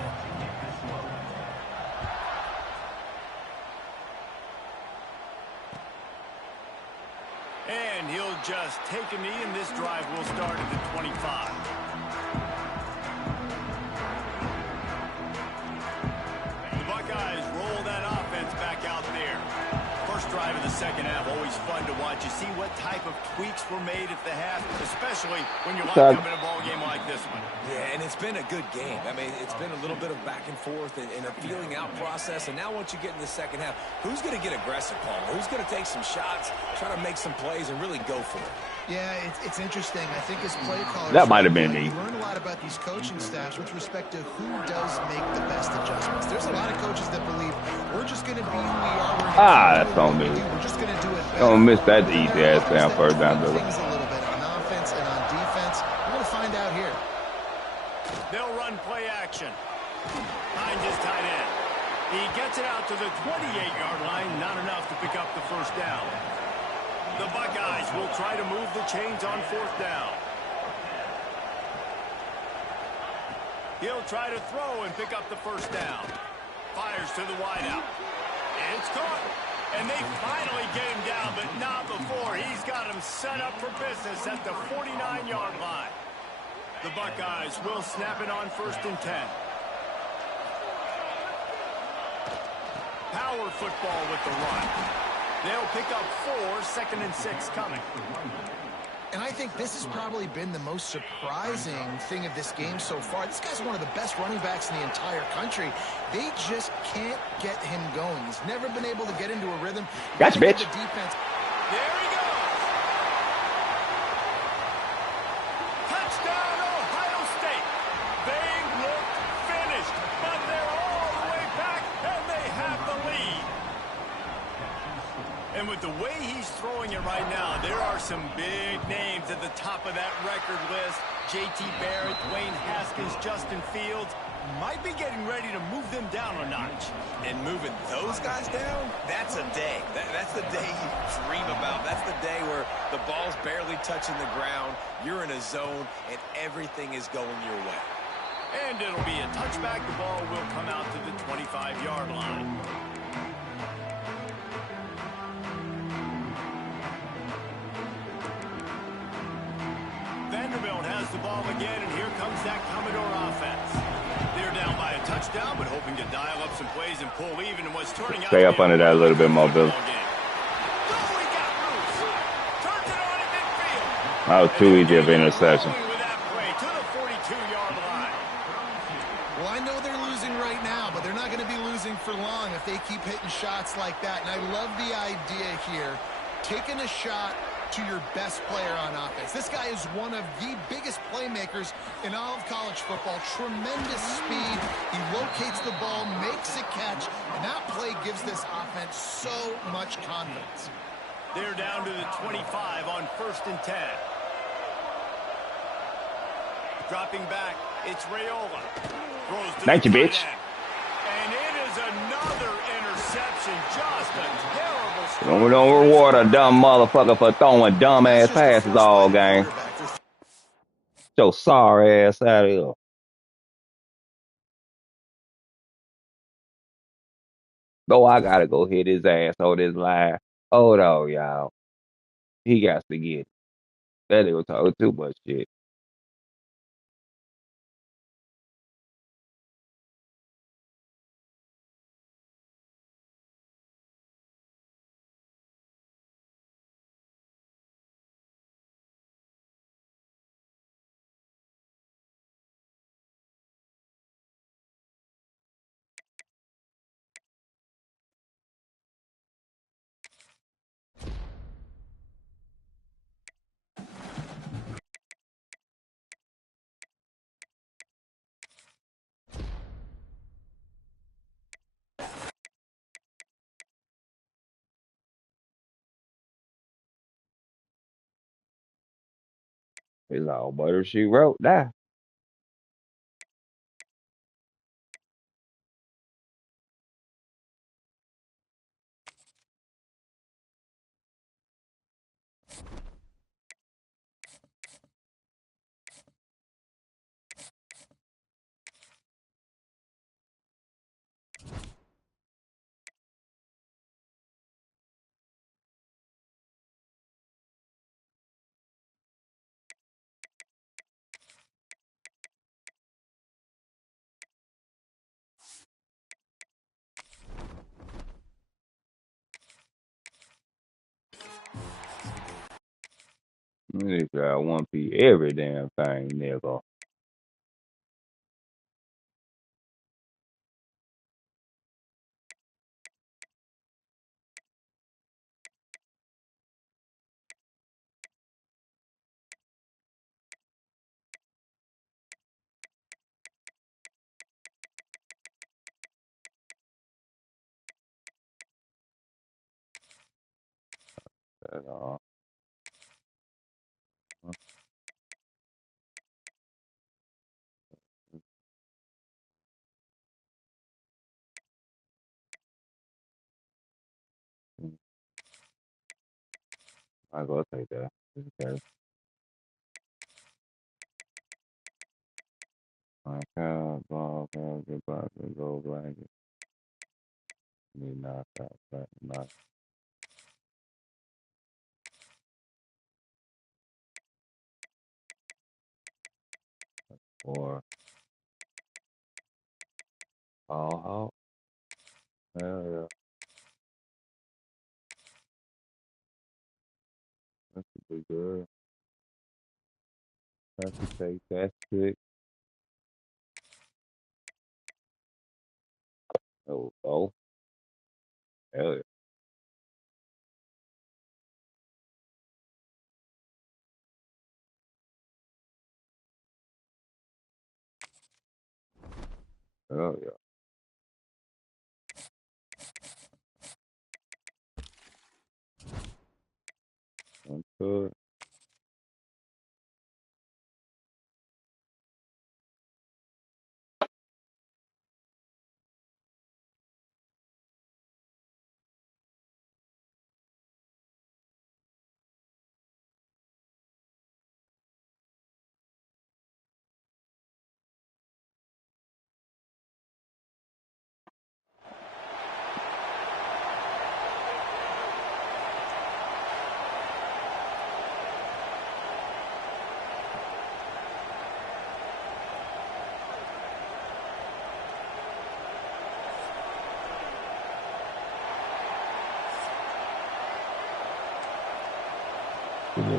And he'll just take a knee, and this drive will start at the 25. The Buckeyes roll that offense back out there. First drive of the second half, always fun to watch. You see what type of tweaks were made at the half, especially when you're locked up in a ball game like this one. Yeah, and it's been a good game. I mean, it's been a little bit of back and forth and a feeling out process. And now once you get in the second half, who's going to get aggressive, Paul? Who's going to take some shots, try to make some plays, and really go for it? Yeah, it's interesting. I think as play callers, that might have been me. You learn a lot about these coaching staffs with respect to who does make the best adjustments. There's a lot of coaches that believe we're just going to be who we are. That's on me. We're just going to do it better. Don't miss that easy ass down first down, Billy. Things a little bit on offense and on defense. We're going to find out here. They'll run play action. Behind his tight end. He gets it out to the 28-yard line. Not enough to pick up the first down. The Buckeyes will try to move the chains on fourth down. He'll try to throw and pick up the first down. Fires to the wideout. It's caught. And they finally get him down, but not before. He's got him set up for business at the 49-yard line. The Buckeyes will snap it on 1st and 10. Power football with the run. They'll pick up 4, 2nd and 6 coming. And I think this has probably been the most surprising thing of this game so far. This guy's one of the best running backs in the entire country. They just can't get him going. He's never been able to get into a rhythm. Gotcha, bitch. The defense. There he goes. Touchdown, Ohio State. They look finished, but they're all the way back, and they have the lead. And with the way he's throwing it right now, there are some big names at the top of that record list. J.T. Barrett, Dwayne Haskins, Justin Fields might be getting ready to move them down a notch. And moving those guys down, that's a day. That's the day you dream about. That's the day where the ball's barely touching the ground, you're in a zone, and everything is going your way. And it'll be a touchback. The ball will come out to the 25-yard line. the ball again, and here comes that Commodore offense. They're down by a touchdown, but hoping to dial up some plays and pull even in what's turning out. Stay up under that a little bit more, Bill. That was too easy of an interception. Well, I know they're losing right now, but they're not going to be losing for long if they keep hitting shots like that. And I love the idea here, taking a shot to your best player on offense. This guy is one of the biggest playmakers in all of college football. Tremendous speed. He locates the ball, makes a catch, and that play gives this offense so much confidence. They're down to the 25 on 1st and 10. Dropping back, it's Raiola. Thank you, bitch. And it is another interception. Just a terrible. We don't reward a dumb motherfucker for throwing dumb-ass passes all game. Your sorry ass out of here. Go, I gotta go hit his ass on this line. Hold on, y'all. He got to get it. That nigga talking too much shit. It's all butter she wrote that. This guy 1P every damn thing, nigga. That's all. I go take that. Okay. My cow, ball, goodbye, go blanket. Need knock out, but not or all out. Hell yeah. That should be good. That should take that stick. Oh, hell yeah. Hell yeah. That's good. And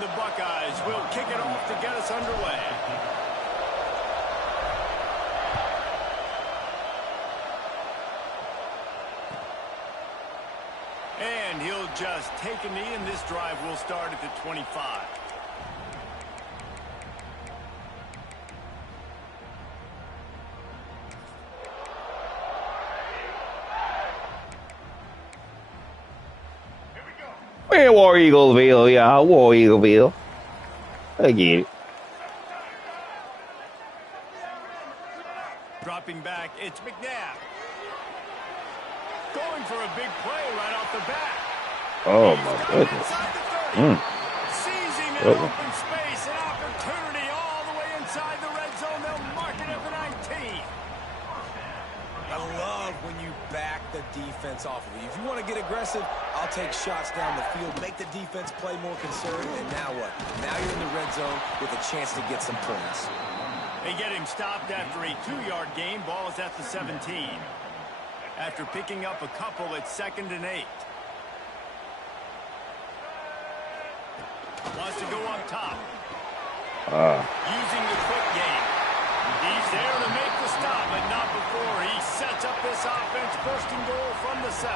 the Buckeyes will kick it off to get us underway. And he'll just take a knee, and this drive will start at the 25. We're War Eagleville, y'all. War Eagleville. I get it. Dropping back, it's McNabb. Going for a big play right off the bat. Oh, my goodness. Seizing an open space, an opportunity all the way inside the red zone. They'll mark it at the 19. I love when you back the defense off of you. If you want to get aggressive, I'll take shots down the field, make the defense play more conservative, and now what? Now you're in the red zone with a chance to get some points. They get him stopped after a 2-yard gain. Ball is at the 17. After picking up a couple at 2nd and 8. Wants to go up top. Using the quick game. He's there to make the stop, but not before he sets up this offense. 1st and goal from the 7.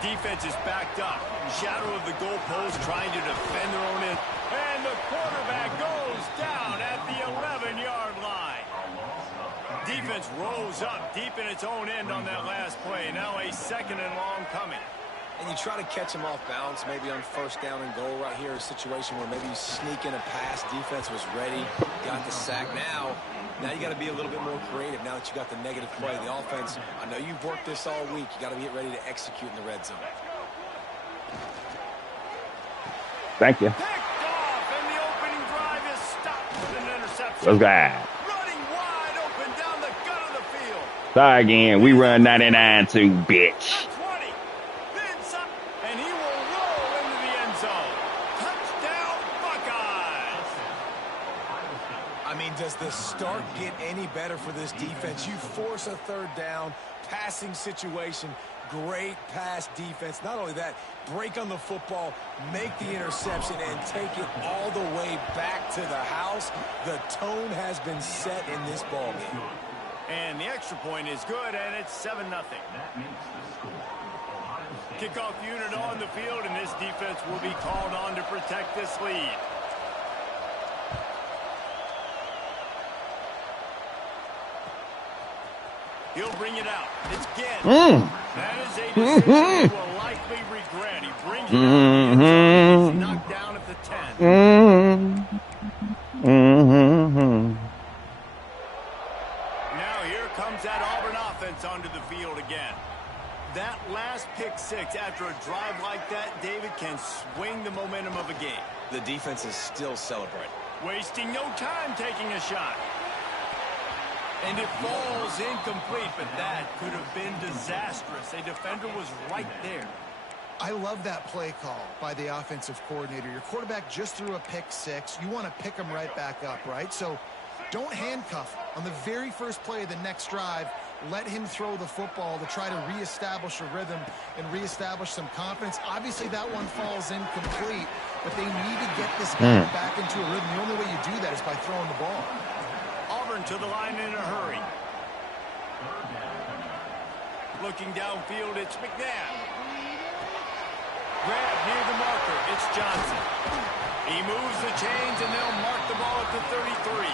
Defense is backed up. Shadow of the goalpost, trying to defend their own end. And the quarterback goes down at the 11-yard line. Defense rolls up deep in its own end on that last play. Now a 2nd and long coming. And you try to catch him off balance, maybe on 1st down and goal right here, a situation where maybe you sneak in a pass. Defense was ready, got the sack. Now you got to be a little bit more creative now that you got the negative play. The offense, I know you've worked this all week. You got to get ready to execute in the red zone. Thank you. Picked off, and the opening drive is stopped with an interception. Let's go. Running wide open down the gut of the field. Try again. We run 99 too, bitch. And he will roll into the end zone. Touchdown, Buckeyes. I mean, does the start get any better for this defense? You force a 3rd down, passing situation, great pass defense. Not only that, break on the football, make the interception, and take it all the way back to the house. The tone has been set in this ball game. And the extra point is good, and it's 7-0. Kickoff unit on the field, and this defense will be called on to protect this lead. He'll bring it out. It's Ginn. That is a decision he will likely regret. He brings it out. He's knocked down at the 10. Now here comes that Auburn offense onto the field again. That last pick 6 after a drive like that, David, can swing the momentum of a game. The defense is still celebrating. Wasting no time taking a shot. And it falls incomplete, but that could have been disastrous. A defender was right there. I love that play call by the offensive coordinator. Your quarterback just threw a pick 6. You want to pick him right back up, right? So don't handcuff him. On the very first play of the next drive, let him throw the football to try to reestablish a rhythm and reestablish some confidence. Obviously, that one falls incomplete, but they need to get this guy back into a rhythm. The only way you do that is by throwing the ball. Auburn to the line in a hurry. Looking downfield, it's McNabb. Grab near the marker, it's Johnson. He moves the chains, and they'll mark the ball at the 33.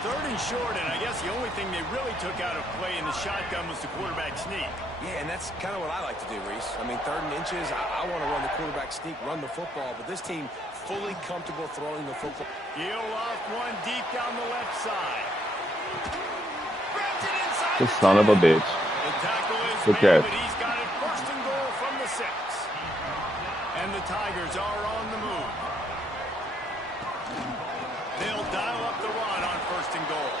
3rd and short, and I guess the only thing they really took out of play in the shotgun was the quarterback sneak. Yeah, and that's kind of what I like to do, Reese. I mean, 3rd and inches, I want to run the quarterback sneak, run the football, but this team fully comfortable throwing the football. He'll off one deep down the left side. Grabs it inside This son of a bitch. The tackle is Okay. made, but he's got it 1st and goal from the 6. And the Tigers are on the move. They'll dial up the run on 1st and goal.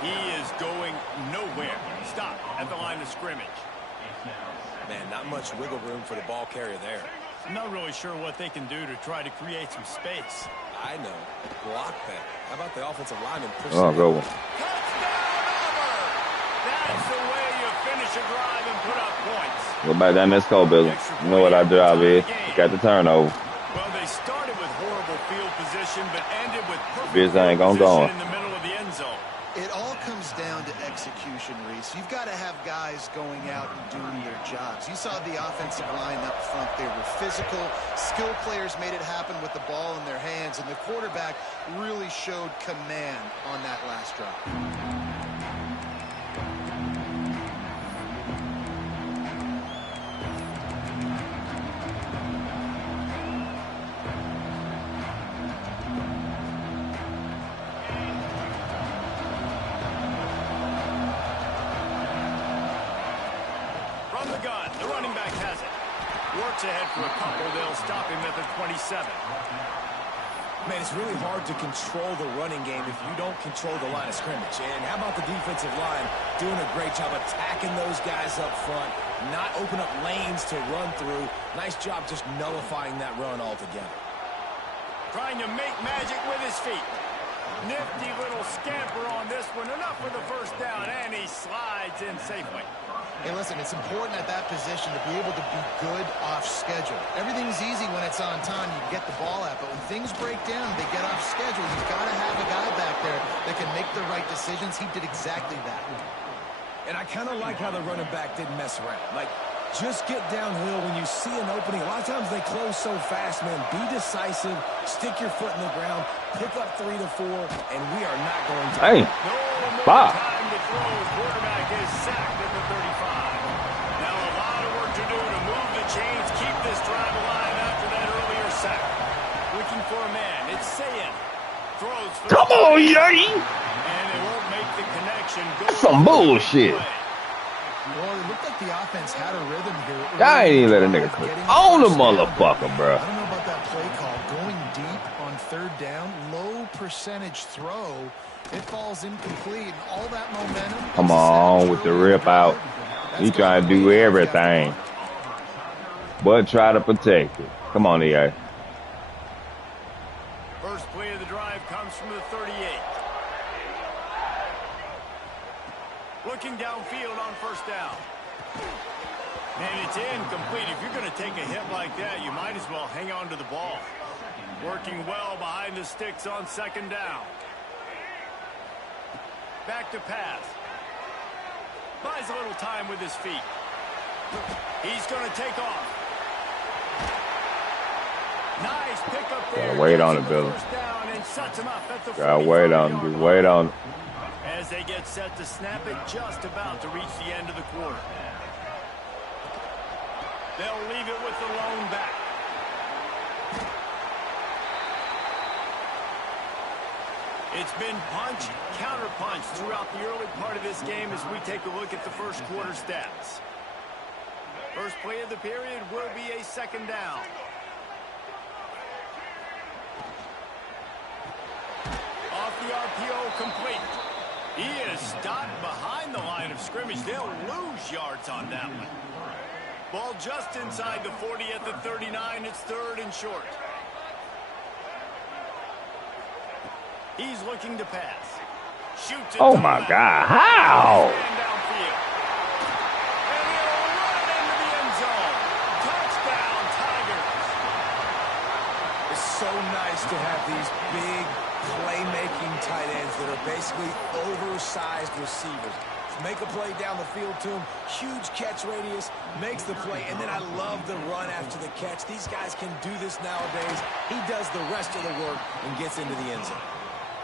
He is going nowhere. Stop at the line of scrimmage. Man, not much wiggle room for the ball carrier there. I'm not really sure what they can do to try to create some space. I know. Block that. How about the offensive lineman? Oh, go one. Touchdown, Auburn! That's the finish a drive and put up points. Go back down this cold, Billy. You know what our job is. We got the turnover. Well, they started with horrible field position, but ended with perfect Bitch ain't gonna position go. in the middle of the end zone. It all comes down to execution, Reese. You've got to have guys going out and doing their jobs. You saw the offensive line up front. They were physical. Skill players made it happen with the ball in their hands, and the quarterback really showed command on that last drive. From the gun, the running back has it. Works ahead for a couple. They'll stop him at the 27. Man, it's really hard to control the running game if you don't control the line of scrimmage. And how about the defensive line doing a great job attacking those guys up front, not open up lanes to run through. Nice job just nullifying that run altogether. Trying to make magic with his feet. Nifty little scamper on this one. Enough for the first down, and he slides in safely. Hey, listen, it's important at that position to be able to be good off schedule. Everything's easy when it's on time. You can get the ball out, but when things break down, they get off schedule. You've got to have a guy back there that can make the right decisions. He did exactly that. And I kind of like how the running back didn't mess around. Like, just get downhill when you see an opening. A lot of times they close so fast, man. Be decisive, stick your foot in the ground, pick up 3 to 4, and we are not going to. Hey, No more Bob. time to throw. Quarterback is sacked at the 35. Now a lot of work to do to move the chains, keep this drive alive after that earlier sack. Looking for a man. It's Sayin. Throws for Come on, Yay! and it won't make the connection. That's some bullshit. Well, it looked like the offense had a rhythm here. I ain't even let a nigga cook on the motherfucker, bro. I don't know about that play call. Going deep on third down, low percentage throw. It falls incomplete, and all that momentum. Come on with the rip out. He trying to do everything, but try to protect it. Come on, EA. First play of the drive comes from the 38. Looking downfield on first down. And it's incomplete. If you're going to take a hit like that, you might as well hang on to the ball. Working well behind the sticks on second down. Back to pass. Buys a little time with his feet. He's going to take off. Nice pickup there. Gotta wait on it, Billy. Gotta wait on it. Just wait on it. As they get set to snap it, just about to reach the end of the quarter. They'll leave it with the lone back. It's been punch, counter punch throughout the early part of this game as we take a look at the first quarter stats. First play of the period will be a second down. Off the RPO, complete. He is stopped behind the line of scrimmage. They'll lose yards on that one. Ball just inside the 40 at the 39. It's third and short. He's looking to pass. Shoots it. Oh my God! How? And downfield. And he'll run into the end zone. Touchdown, Tigers. It's so nice to have these big playmaking tight ends that are basically oversized receivers. Make a play down the field to him, huge catch radius, makes the play, and then I love the run after the catch. These guys can do this nowadays. He does the rest of the work and gets into the end zone.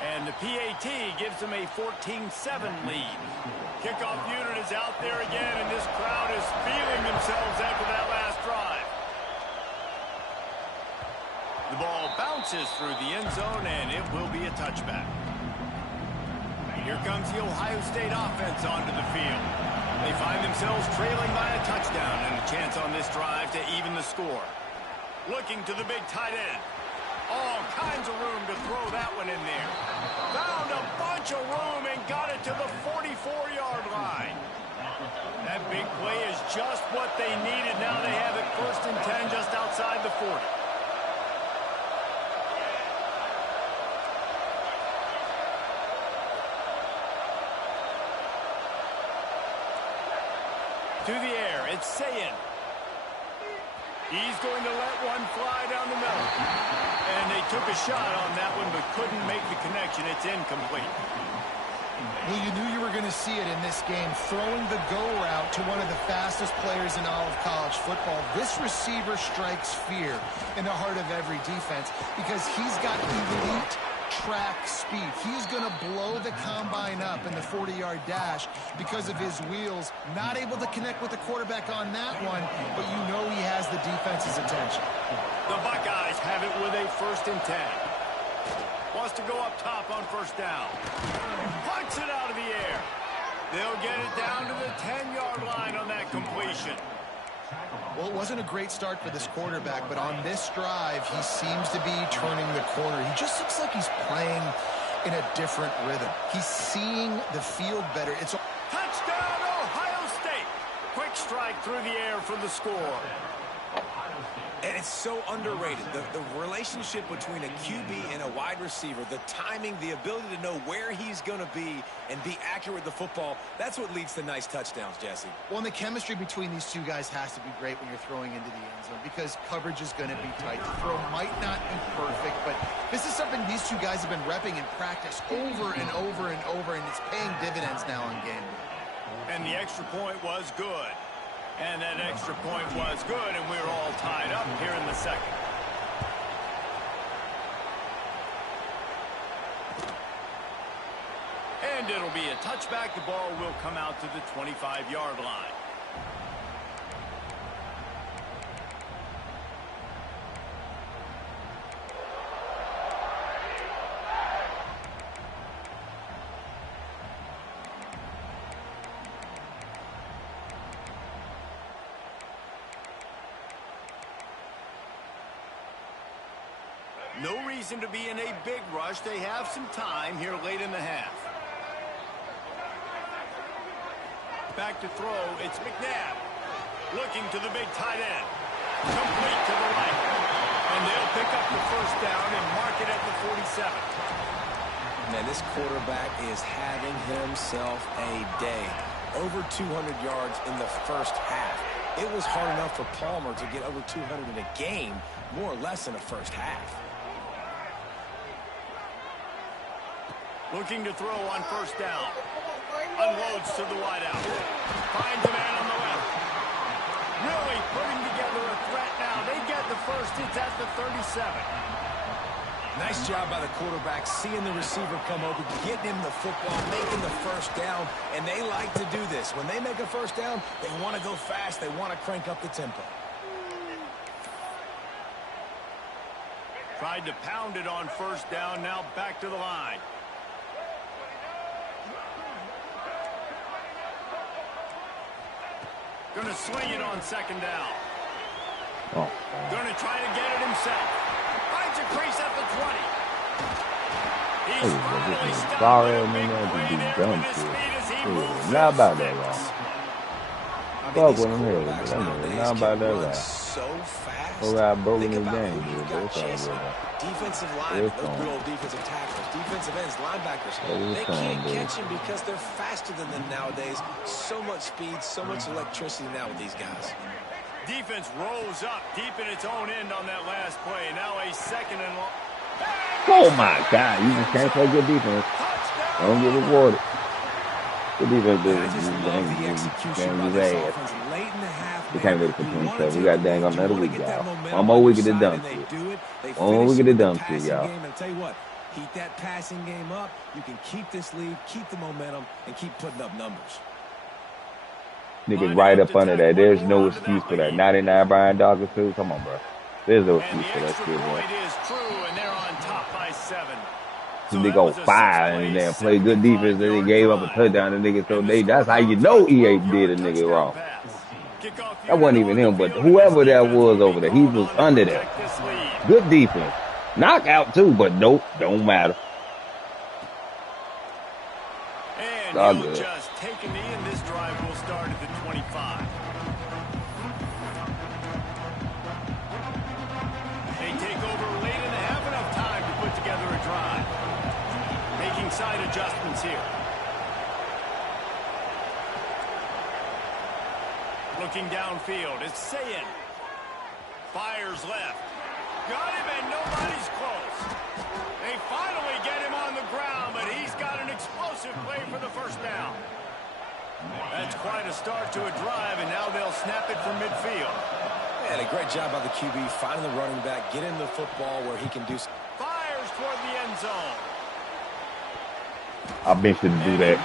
And the PAT gives them a 14-7 lead. Kickoff unit is out there again, and this crowd is feeling themselves after that last drive. The ball bounces through the end zone, and it will be a touchback. Here comes the Ohio State offense onto the field. They find themselves trailing by a touchdown and a chance on this drive to even the score. Looking to the big tight end. All kinds of room to throw that one in there. Found a bunch of room and got it to the 44-yard line. That big play is just what they needed. Now they have it first and 10 just outside the 40. to the air. It's Sayin. He's going to let one fly down the middle. And they took a shot on that one, but couldn't make the connection. It's incomplete. Well, you knew you were going to see it in this game, throwing the go route to one of the fastest players in all of college football. This receiver strikes fear in the heart of every defense because he's got elite track speed. He's going to blow the combine up in the 40-yard dash because of his wheels. Not able to connect with the quarterback on that one, but you know he has the defense's attention. The Buckeyes have it with a 1st and 10. Wants to go up top on 1st down. Punts it out of the air. They'll get it down to the 10-yard line on that completion. Well, it wasn't a great start for this quarterback, but on this drive, he seems to be turning the corner. He just looks like he's playing in a different rhythm. He's seeing the field better. It's touchdown, Ohio State. Quick strike through the air for the score. And it's so underrated. The relationship between a QB and a wide receiver, the timing, the ability to know where he's going to be and be accurate with the football, that's what leads to nice touchdowns, Jesse. Well, and the chemistry between these two guys has to be great when you're throwing into the end zone because coverage is going to be tight. The throw might not be perfect, but this is something these two guys have been repping in practice over and over and over, and it's paying dividends now on game day. And the extra point was good. And that extra point was good, and we're all tied up here in the second. And it'll be a touchback. The ball will come out to the 25-yard line. No reason to be in a big rush. They have some time here late in the half. Back to throw. It's McNabb. Looking to the big tight end. Complete to the right. And they'll pick up the 1st down and mark it at the 47. Man, this quarterback is having himself a day. Over 200 yards in the 1st half. It was hard enough for Palmer to get over 200 in a game, more or less in the 1st half. Looking to throw on 1st down. Unloads to the wideout. Finds a man on the left. Really putting together a threat now. They get the 1st. It's at the 37. Nice job by the quarterback, seeing the receiver come open, getting him the football, making the 1st down, and they like to do this. When they make a 1st down, they want to go fast. They want to crank up the tempo. Tried to pound it on 1st down. Now back to the line. Going to swing it on 2nd down. Going to try to get it himself. Finds a crease at the 20. He's finally stopped with a big play there with his speed as he moves. Not about that long. Fuck with him here. Not about that long. So fast. Oh, I broke in the Think about game, who dude. you've got That's all chasing. good. Defensive line, those good old defensive tackles, defensive ends, linebackers. They can't catch him because they're faster than them nowadays. So much speed, so much electricity now with these guys. Defense rose up deep in its own end on that last play. Now a 2nd and long. Oh, my God. You just can't play good defense. Don't get rewarded. Good defense, dude. We can't really continue stuff. We got dang on another week, y'all. One more week of the dump shit. One more week of the dump shit, y'all. And tell you what, keep that passing game up. You can keep this lead, keep the momentum, and keep putting up numbers. Niggas right up under that. There's no excuse for that. 99 Brian Dawkins, too. Come on, bro. There's no excuse for that shit, bro. This nigga on fire and then play good defense. Then they gave up a touchdown to niggas. So that's how you know EA did a nigga wrong. That wasn't even him, but whoever that was over there, he was under there. Good defense. Knockout, too, but nope, don't matter. And he'll just take a knee, and this drive will start at the 25. They take over late in the half, enough time to put together a drive. Making side adjustments here. Looking downfield, it's Sayin. Fires left. Got him, and nobody's close. They finally get him on the ground, but he's got an explosive play for the first down. That's quite a start to a drive, and now they'll snap it from midfield. And a great job by the QB, finding the running back, getting the football where he can do. Fires toward the end zone. I benched it to do that.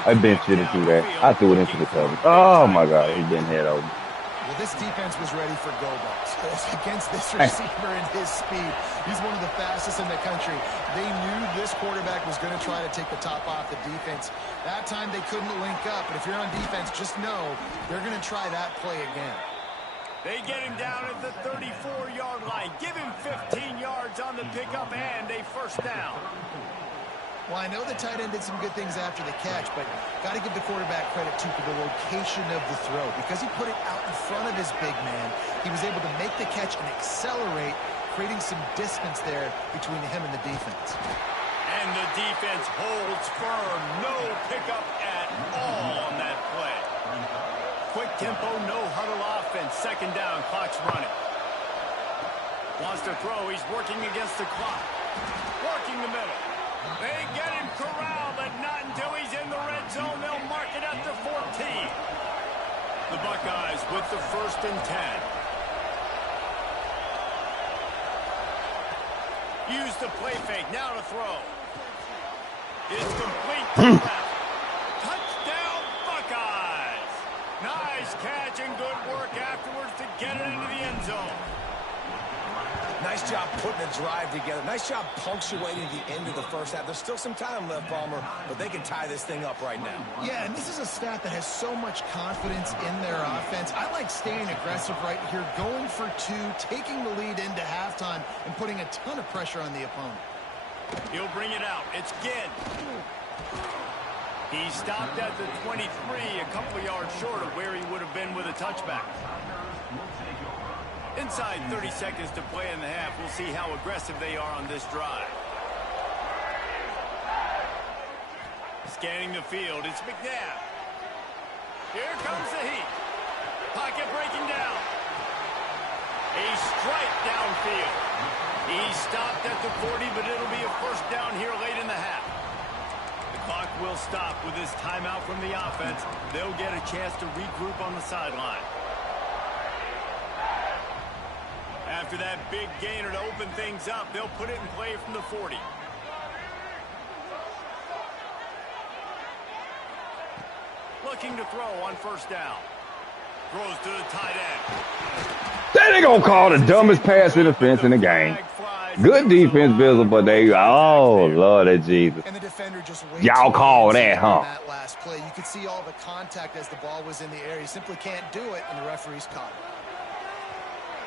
I benched it to do that. I threw it into the cover. Oh, my God. He's been head over. Well, this defense was ready for go balls. Against this receiver and his speed, he's one of the fastest in the country. They knew this quarterback was going to try to take the top off the defense. That time they couldn't link up, but if you're on defense, just know they're going to try that play again. They get him down at the 34-yard line. Give him 15 yards on the pickup and a first down. Well, I know the tight end did some good things after the catch, but got to give the quarterback credit, too, for the location of the throw. Because he put it out in front of his big man, he was able to make the catch and accelerate, creating some distance there between him and the defense. And the defense holds firm. No pickup at all on that play. Quick tempo, no huddle offense. Second down, clock's running. Wants to throw. He's working against the clock. Working the middle. They get him corralled, but not until he's in the red zone. They'll mark it at the 14. The Buckeyes with the 1st and 10. Use the play fake. Now to throw. It's complete to the left. Touchdown, Buckeyes. Nice catch and good work afterwards to get it into the end zone. Nice job putting a drive together. Nice job punctuating the end of the first half. There's still some time left, Palmer, but they can tie this thing up right now. Yeah, and this is a staff that has so much confidence in their offense. I like staying aggressive right here, going for 2, taking the lead into halftime, and putting a ton of pressure on the opponent. He'll bring it out. It's Ginn. He stopped at the 23, a couple of yards short of where he would have been with a touchback. Inside 30 seconds to play in the half. We'll see how aggressive they are on this drive. Scanning the field, it's McNabb. Here comes the heat. Pocket breaking down. A strike downfield. He stopped at the 40, but it'll be a first down here late in the half. The clock will stop with this timeout from the offense. They'll get a chance to regroup on the sideline. After that big gainer to open things up, they'll put it in play from the 40. Looking to throw on first down. Throws to the tight end. They ain't gonna call the dumbest pass interference in the game. Good defense, Bizzle, but they, oh, Lord of Jesus. And the defender just y'all call that, huh? That last play, you could see all the contact as the ball was in the air. He simply can't do it, and the referee's caught it.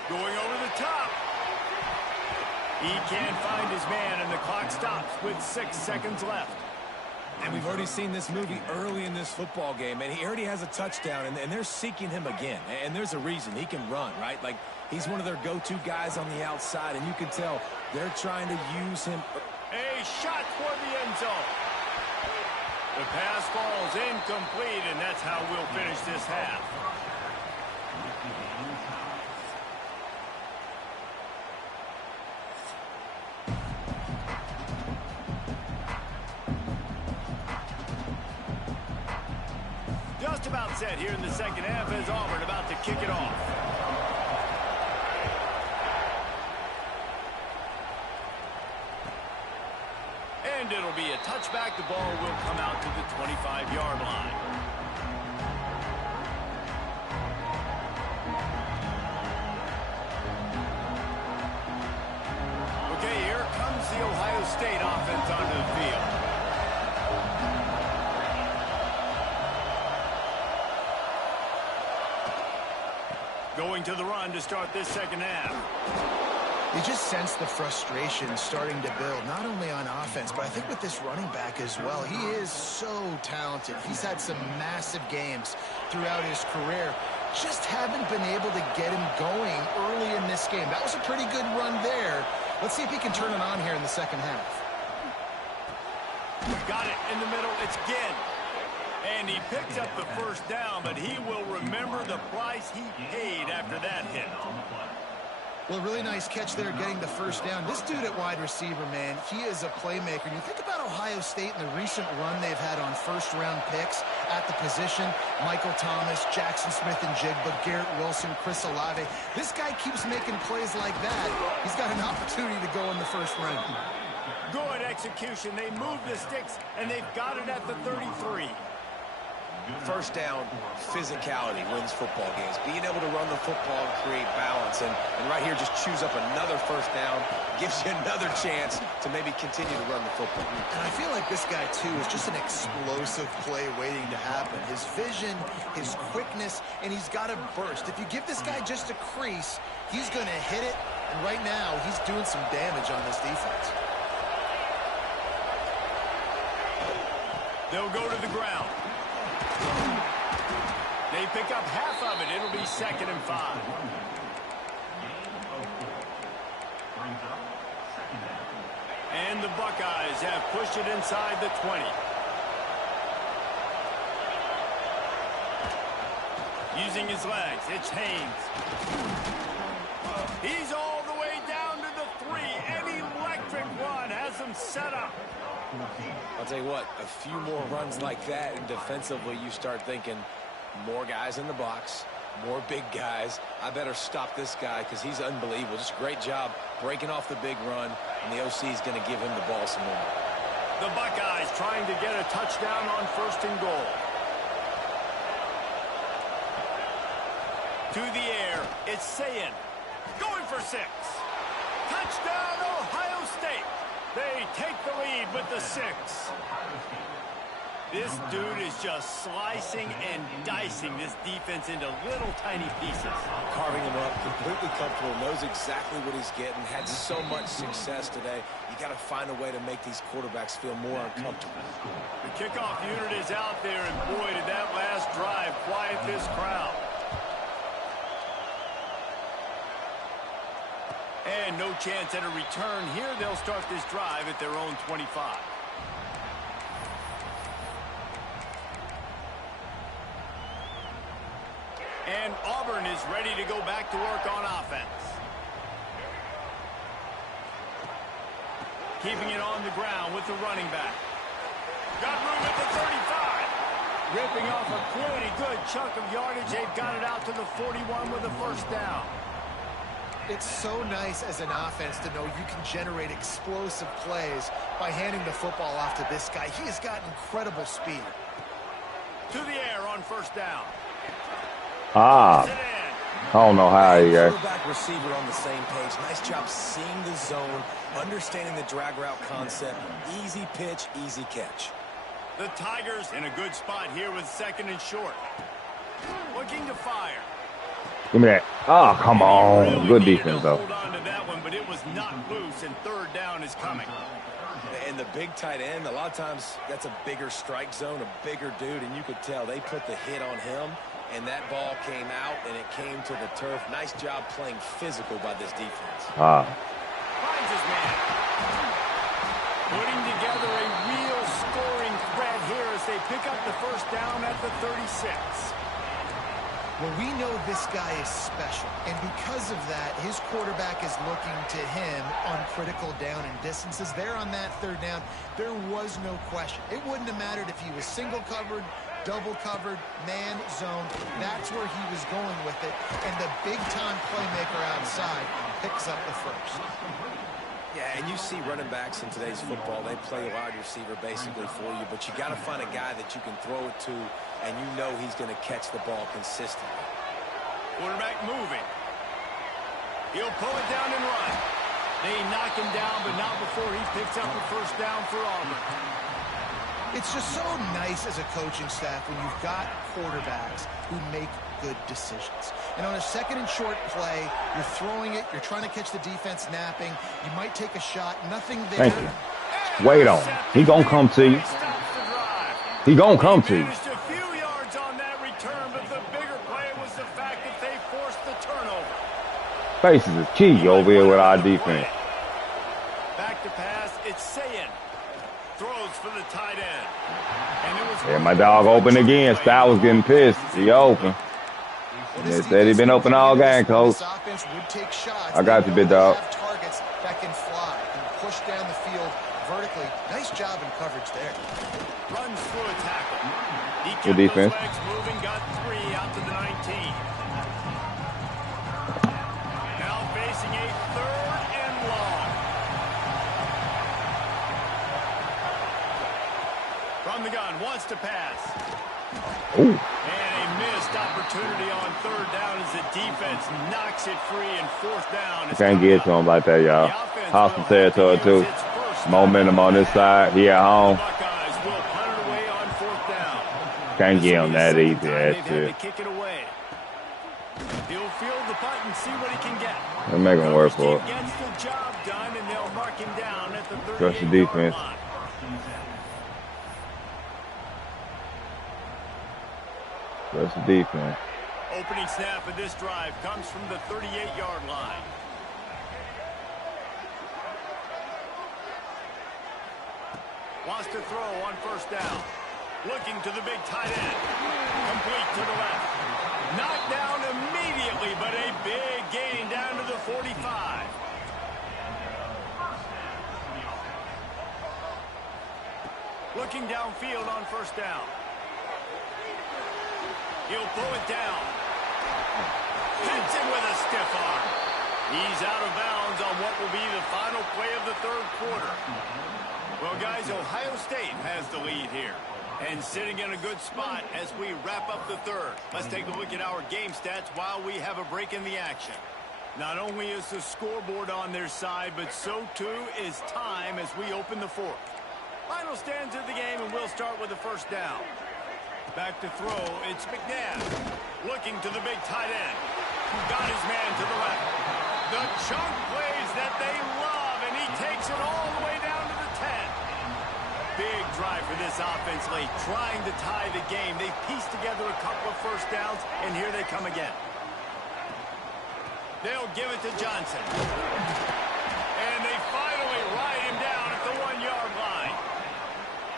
Going over the top. He can't find his man, and the clock stops with 6 seconds left. And we've already seen this movie early in this football game, and he already has a touchdown, and they're seeking him again. And there's a reason. He can run, right? Like, he's one of their go-to guys on the outside, and you can tell they're trying to use him. A shot toward the end zone. The pass falls incomplete, and that's how we'll finish this half. Just about set here in the second half as Auburn about to kick it off. And it'll be a touchback. The ball will come out to the 25-yard line. Okay, here comes the Ohio State offense onto the field. Going to the run to start this second half. You just sense the frustration starting to build, not only on offense, but I think with this running back as well. He is so talented. He's had some massive games throughout his career. Just haven't been able to get him going early in this game. That was a pretty good run there. Let's see if he can turn it on here in the second half. Got it in the middle. It's Ginn. And he picks up the first down, but he will remember the price he paid after that hit. Well, really nice catch there getting the first down. This dude at wide receiver, man, he is a playmaker. And you think about Ohio State and the recent run they've had on first-round picks at the position. Michael Thomas, Jackson Smith-Njigba, Garrett Wilson, Chris Olave. This guy keeps making plays like that. He's got an opportunity to go in the first round. Good execution. They move the sticks, and they've got it at the 33. First down, physicality wins football games. Being able to run the football and create balance. And right here, just choose up another first down. Gives you another chance to maybe continue to run the football. And I feel like this guy, too, is just an explosive play waiting to happen. His vision, his quickness, and he's got a burst. If you give this guy just a crease, he's going to hit it. And right now, he's doing some damage on this defense. They'll go to the ground. They pick up half of it. It'll be 2nd and 5. And the Buckeyes have pushed it inside the 20. Using his legs, it's Haynes. He's all the way down to the 3. An electric run has him set up. I'll tell you what, a few more runs like that, and defensively you start thinking more guys in the box, more big guys. I better stop this guy because he's unbelievable. Just a great job breaking off the big run, and the OC is going to give him the ball some more. The Buckeyes trying to get a touchdown on 1st and goal. To the air, it's Sayin. Going for 6. Touchdown, Ohio State. They take the lead with the 6. This dude is just slicing and dicing this defense into little tiny pieces. Carving him up, completely comfortable, knows exactly what he's getting, had so much success today. You got to find a way to make these quarterbacks feel more uncomfortable. The kickoff unit is out there, and boy, did that last drive quiet this crowd. And no chance at a return here. They'll start this drive at their own 25. And Auburn is ready to go back to work on offense. Keeping it on the ground with the running back. Got room at the 35. Ripping off a pretty good chunk of yardage. They've got it out to the 41 with a first down. It's so nice as an offense to know you can generate explosive plays by handing the football off to this guy. He has got incredible speed. To the air on first down. I don't know how he got. Quarterback receiver on the same page. Nice job seeing the zone, understanding the drag route concept. Easy pitch, easy catch. The Tigers in a good spot here with 2nd and short. Looking to fire. Give me that. Oh, come on. Good defense, though. Hold on to that one, but it was not loose, and 3rd down is coming. And the big tight end, a lot of times that's a bigger strike zone, a bigger dude, and you could tell they put the hit on him, and that ball came out, and it came to the turf. Nice job playing physical by this defense. Finds his man. Putting together a real scoring threat here as they pick up the first down at the 36. Well, we know this guy is special, and because of that, his quarterback is looking to him on critical down and distances. There on that 3rd down, there was no question. It wouldn't have mattered if he was single covered, double covered, man, zone. That's where he was going with it, and the big-time playmaker outside picks up the first. Yeah, and you see running backs in today's football, they play a wide receiver basically for you, but you got to find a guy that you can throw it to, and you know he's going to catch the ball consistently. Quarterback moving. He'll pull it down and run. They knock him down, but not before he picks up the first down for Auburn. It's just so nice as a coaching staff when you've got quarterbacks who make good decisions. And on a 2nd and short play, you're throwing it, you're trying to catch the defense napping, you might take a shot, nothing there. Thank you. Wait on him. He gonna come to you. He gonna come to you. A few yards on that return, but the bigger play was the fact that they forced the turnover. Faces is key over here with our defense. Back to pass, it's Sayin. Throws for the tight end. Yeah, my dog open again. Stout was getting pissed. He open. And they said he been open all game, coach. I got you, big dog. Targets that can fly and push down the field vertically. Nice job in coverage there. Runs through a tackle. He kept Good defense. those legs moving, got 3 out to the 19. Now facing a 3rd and long. From the gun, wants to pass. Ooh. And a missed opportunity on 3rd down as the defense knocks it free, and 4th down. You can't get to him like that, y'all. Hostile territory, too. Momentum on this side. He at home. Buckeyes will punt it away on 4th down. Can't get him that easy. That They've had shit. to kick it away. He'll field the punt and see what he can get. They're making work for it. Gets the job done, and they'll mark him down at the 38-yard Trust the defense. line. Trust the defense. Opening snap of this drive comes from the 38-yard line. Wants to throw on 1st down. Looking to the big tight end. Complete to the left. Knocked down immediately, but a big gain down to the 45. Looking downfield on 1st down. He'll pull it down. Hits him with a stiff arm. He's out of bounds on what will be the final play of the 3rd quarter. Well, guys, Ohio State has the lead here. And sitting in a good spot as we wrap up the 3rd. Let's take a look at our game stats while we have a break in the action. Not only is the scoreboard on their side, but so too is time as we open the 4th. Final stands of the game, and we'll start with the 1st down. Back to throw, it's McNabb. Looking to the big tight end. Got his man to the left. The chunk plays that they love, and he takes it all the way down to the 10. Big drive for this offense late, trying to tie the game. They pieced together a couple of 1st downs, and here they come again. They'll give it to Johnson. And they finally ride him down at the 1-yard line.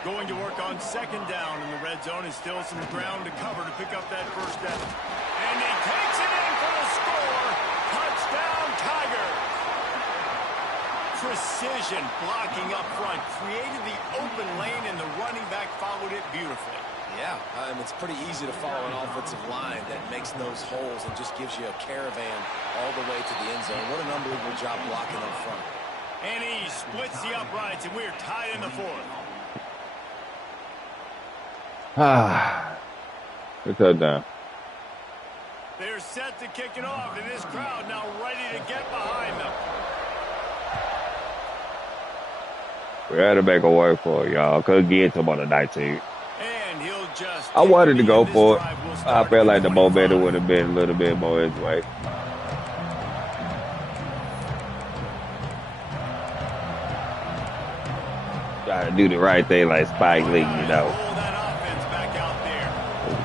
Going to work on 2nd down in the red zone, and still some ground to cover to pick up that 1st down. And he takes it in for the score. Touchdown, Tigers. Precision blocking up front, created the open lane, and the running back followed it beautifully. Yeah, it's pretty easy to follow an offensive line that makes those holes and just gives you a caravan all the way to the end zone. What an unbelievable job blocking up front. And he splits the uprights, and we're tied in the 4th. Good touchdown. They're set to kick it off, and this crowd now ready to get behind them. We had to make a work for it, y'all. Couldn't get to him on the 19. And he'll just I wanted to go for it. I felt like the momentum would have been a little bit more his way. Try to do the right thing like Spike Lee, you know.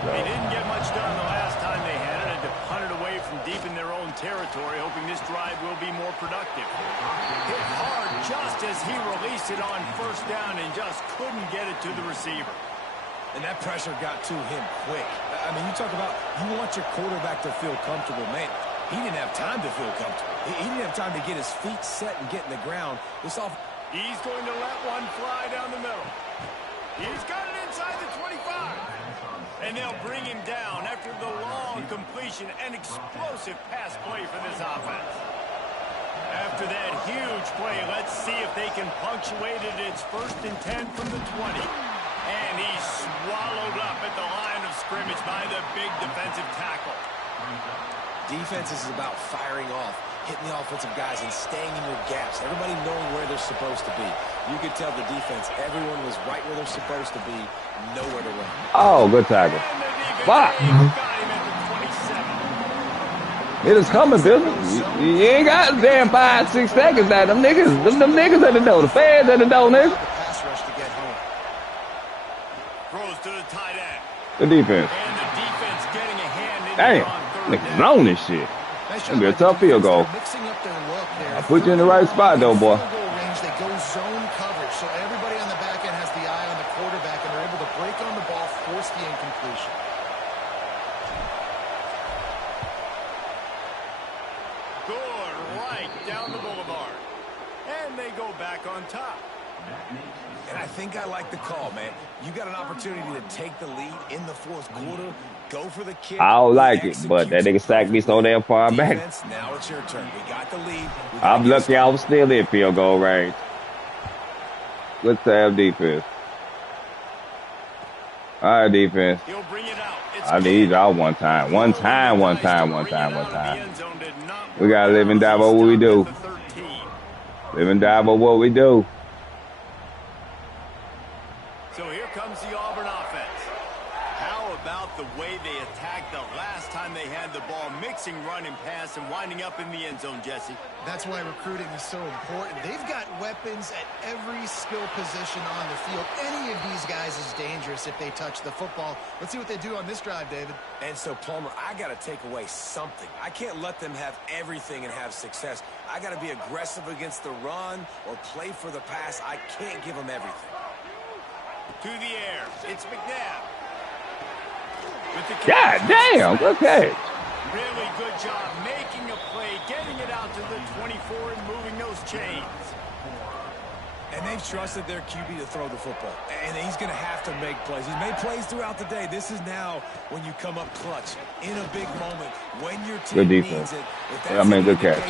They didn't get much done the last time they had it. Had to punt it away from deep in their own territory, hoping this drive will be more productive. Hit hard just as he released it on 1st down and just couldn't get it to the receiver. And that pressure got to him quick. I mean, you talk about you want your quarterback to feel comfortable. Man, he didn't have time to feel comfortable. He didn't have time to get his feet set and get in the ground. He's going to let one fly down the middle. He's got it inside the 25. And they'll bring him down after the long completion and explosive pass play for this offense. After that huge play, let's see if they can punctuate it. It's 1st and 10 from the 20. And he's swallowed up at the line of scrimmage by the big defensive tackle. Defense is about firing off, hitting the offensive guys and staying in your gaps. Everybody knowing where they're supposed to be. You could tell the defense, everyone was right where they're supposed to be, nowhere to run. Oh, good tackle. Fuck. It is coming, Bill. You ain't got damn 5-6 seconds now. Them niggas at the door. The fans at the door, nigga. Pass rush to get home. Throws to the tight end. The defense. And the defense getting a hand in Damn. on 3rd Niggas down. on this shit. Gonna be a tough field goal. Mixing up their look there. I put you in the right spot, though, boy. Field goal range, they go zone coverage, so everybody on the back end has and they go back on top. And I think I like the call, man. You got an opportunity to take the lead in the fourth quarter. Go for the kick. I don't like it, but that nigga sacked me so damn far back. Now it's your turn. We got the lead. I'm lucky I was still in field goal range. Good time defense. All right, defense. He'll bring it out. I need y'all one time. One time. We got to live and die by what we do. Live and die by what we do. So here comes the Auburn offense. How about the way they attacked the last time they had the ball, mixing run and pass and winding up in the end zone, Jesse? That's why recruiting is so important. They've got weapons at every skill position on the field. Any of these guys is dangerous if they touch the football. Let's see what they do on this drive, David. And so, Palmer, I got to take away something. I can't let them have everything and have success. I got to be aggressive against the run or play for the pass. I can't give them everything. To the air. It's McNabb. God damn, good catch. Really good job making a play, getting it out to the 24 and moving those chains. And they've trusted their QB to throw the football. And he's going to have to make plays. He's made plays throughout the day. This is now when you come up clutch in a big moment when your team needs it. I mean, good catch.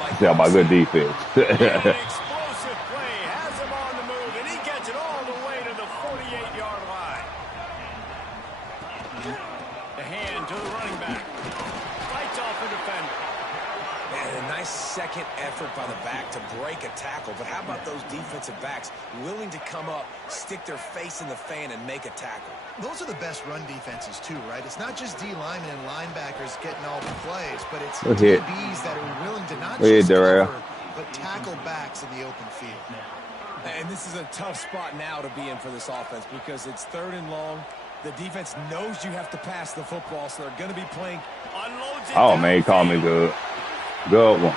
Like yeah, my good defense. Explosive play has him on the move, and he gets it all the way to the 48-yard line. The hand to the running back. Fights off the defender. And a nice second effort by the back to break a tackle. But how about those defensive backs willing to come up, stick their face in the fan, and make a tackle? Those are the best run defenses, too, right? It's not just D linemen and linebackers getting all the plays, but it's DBs that are willing to not just cover, but tackle backs in the open field. And this is a tough spot now to be in for this offense because it's 3rd and long. The defense knows you have to pass the football, so they're going to be playing. Oh, man, he called me good. Good one.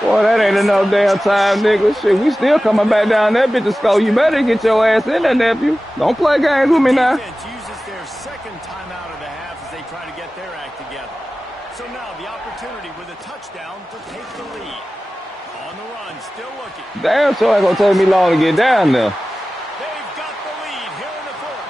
Boy, that ain't enough damn time, nigga. Shit, we still coming back down that bitch to score. You better get your ass in there, nephew. Don't play games with me now. Defense uses their second timeout of the half as they try to get their act together. So now the opportunity with a touchdown to take the lead. On the run, still looking. Damn sure ain't gonna take me long to get down there. They've got the lead here in the 4th.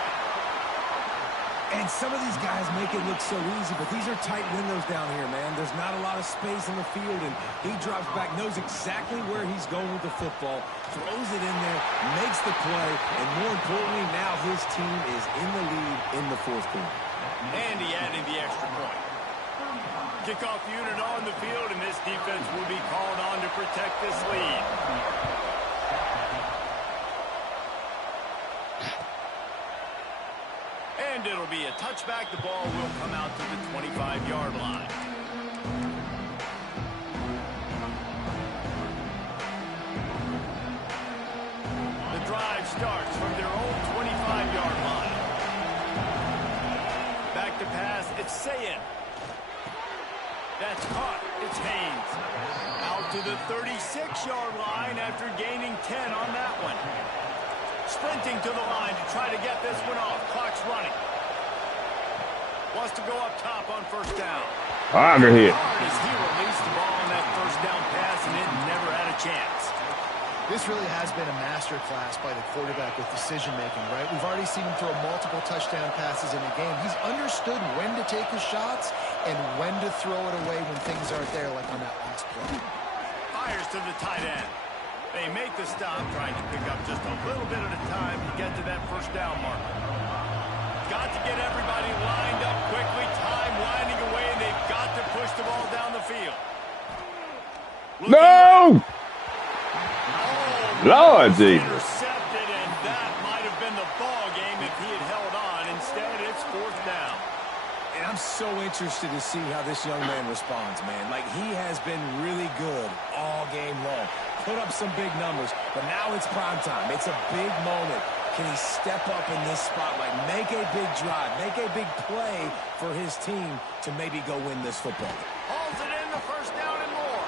And some of these guys make it look so easy, but these are tight windows down here, man. There's not a lot of space in the field, and he drops back, knows exactly where he's going with the football, throws it in there, makes the play, and more importantly, now his team is in the lead in the 4th quarter. And he added the extra point. Kickoff unit on the field, and this defense will be called on to protect this lead. And it'll be a touchback. The ball will come out to the 25-yard line. The drive starts from their own 25-yard line. Back to pass. It's Sayin. That's caught. It's Haynes. Out to the 36-yard line after gaining 10 on that one. Sprinting to the line to try to get this one off. Clock's running. Wants to go up top on 1st down. Under hit. As he released the ball on that 1st down pass, and it never had a chance. This really has been a masterclass by the quarterback with decision-making, right? We've already seen him throw multiple touchdown passes in the game. He's understood when to take his shots and when to throw it away when things aren't there, like on that last play. Fires to the tight end. They make the stop, trying to pick up just a little bit at a time to get to that 1st down marker. Got to get everybody lined up quickly, time winding away, and they've got to push the ball down the field. No! Lord Jesus. Intercepted, and that might have been the ball game if he had held on. Instead, it's 4th down. And I'm so interested to see how this young man responds, man. Like, he has been really good all game long. Put up some big numbers, but now it's prime time. It's a big moment. Can he step up in this spotlight, make a big drive, make a big play for his team to maybe go win this football? Hauls it in the 1st down and more.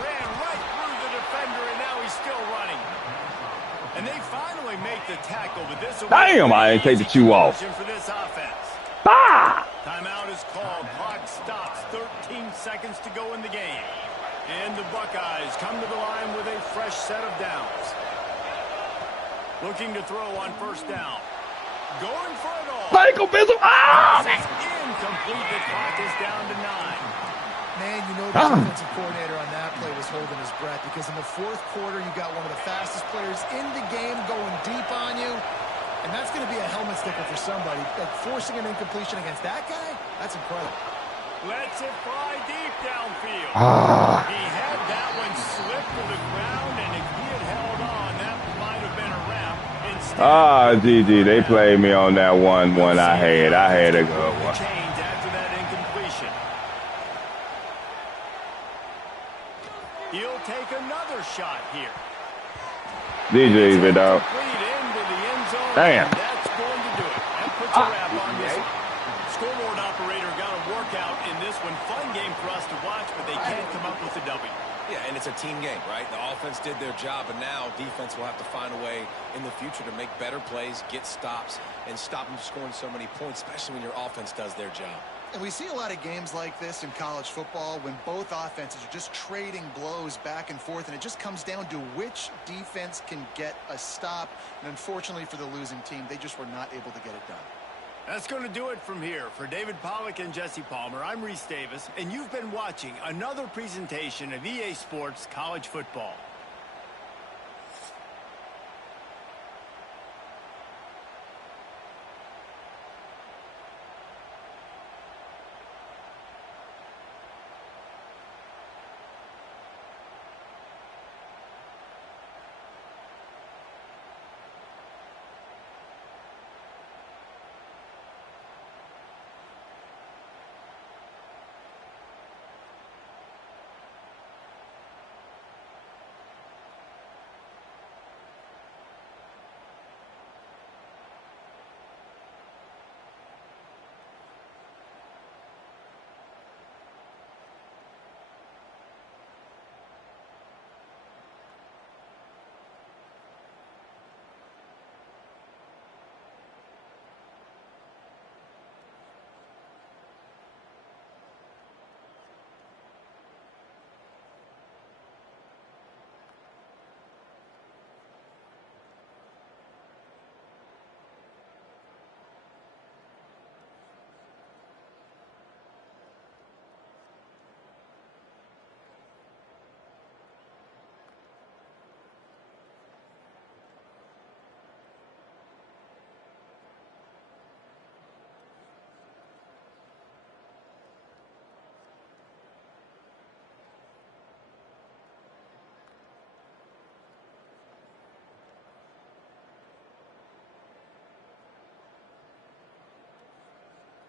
Ran right through the defender, and now he's still running. And they finally make the tackle, but this will damn, I didn't take the chew off. For this offense. Bah! Timeout is called. Clock stops. 13 seconds to go in the game. And the Buckeyes come to the line with a fresh set of downs. Looking to throw on first down. Going for it all. Michael Bizzle. Ah! Incomplete. The clock is down to 9. Man, you know the defensive coordinator on that play was holding his breath because in the fourth quarter, you got one of the fastest players in the game going deep on you. And that's going to be a helmet sticker for somebody. Like forcing an incompletion against that guy, that's incredible. Lets it fly deep downfield. Ah. He had that one slip to the ground, and if he had held on, that might have been a wrap. Instead, GG, they played me on that one I had. I had a good one. Change after that incompletion. He'll take another shot here. DJ's been out. Damn. That's going to do it. That puts a wrap on this. Scoreboard operator got a workout in this one. Fun game for us to watch, but they can't come up with a W. Yeah, and it's a team game, right? The offense did their job, and now defense will have to find a way in the future to make better plays, get stops, and stop them scoring so many points, especially when your offense does their job. And we see a lot of games like this in college football when both offenses are just trading blows back and forth, and it just comes down to which defense can get a stop. And unfortunately for the losing team, they just were not able to get it done. That's going to do it from here. For David Pollack and Jesse Palmer, I'm Reese Davis, and you've been watching another presentation of EA Sports College Football.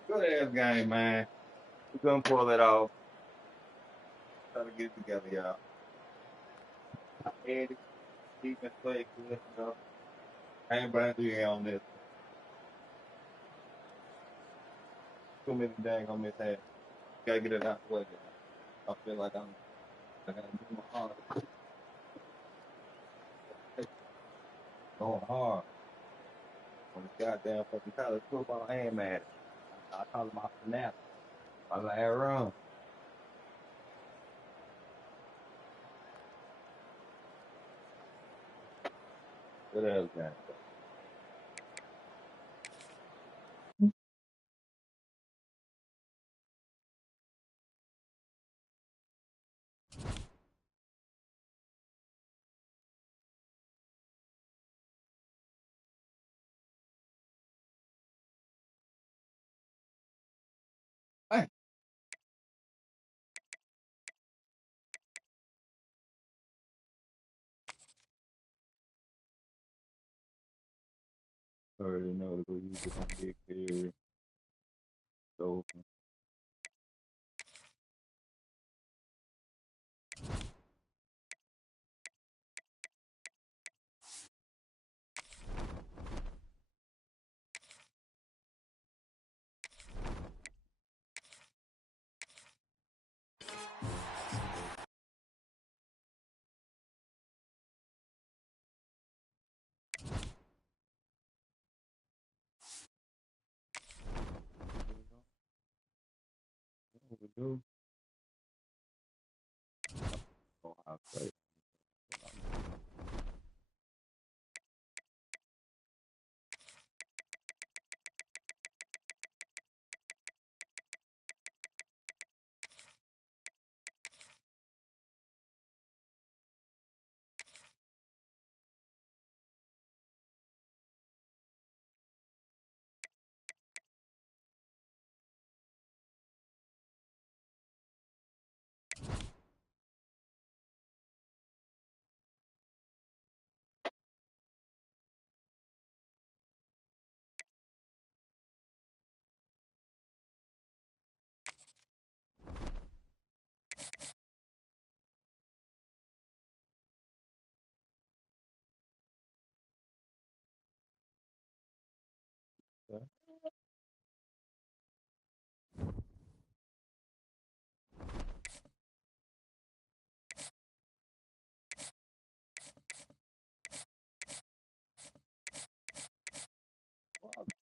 Good ass game, man. We're gonna pull it off. Try to get it together, y'all. And defense play good enough. I ain't buying you on this. Too many dang on this head. Gotta get it out the way. I feel like I gotta do my hard. Going hard on this goddamn fucking college football and man. I call it my snap. My last run. Good ass game. Hey. Already know to go use it on big carry. So Okay.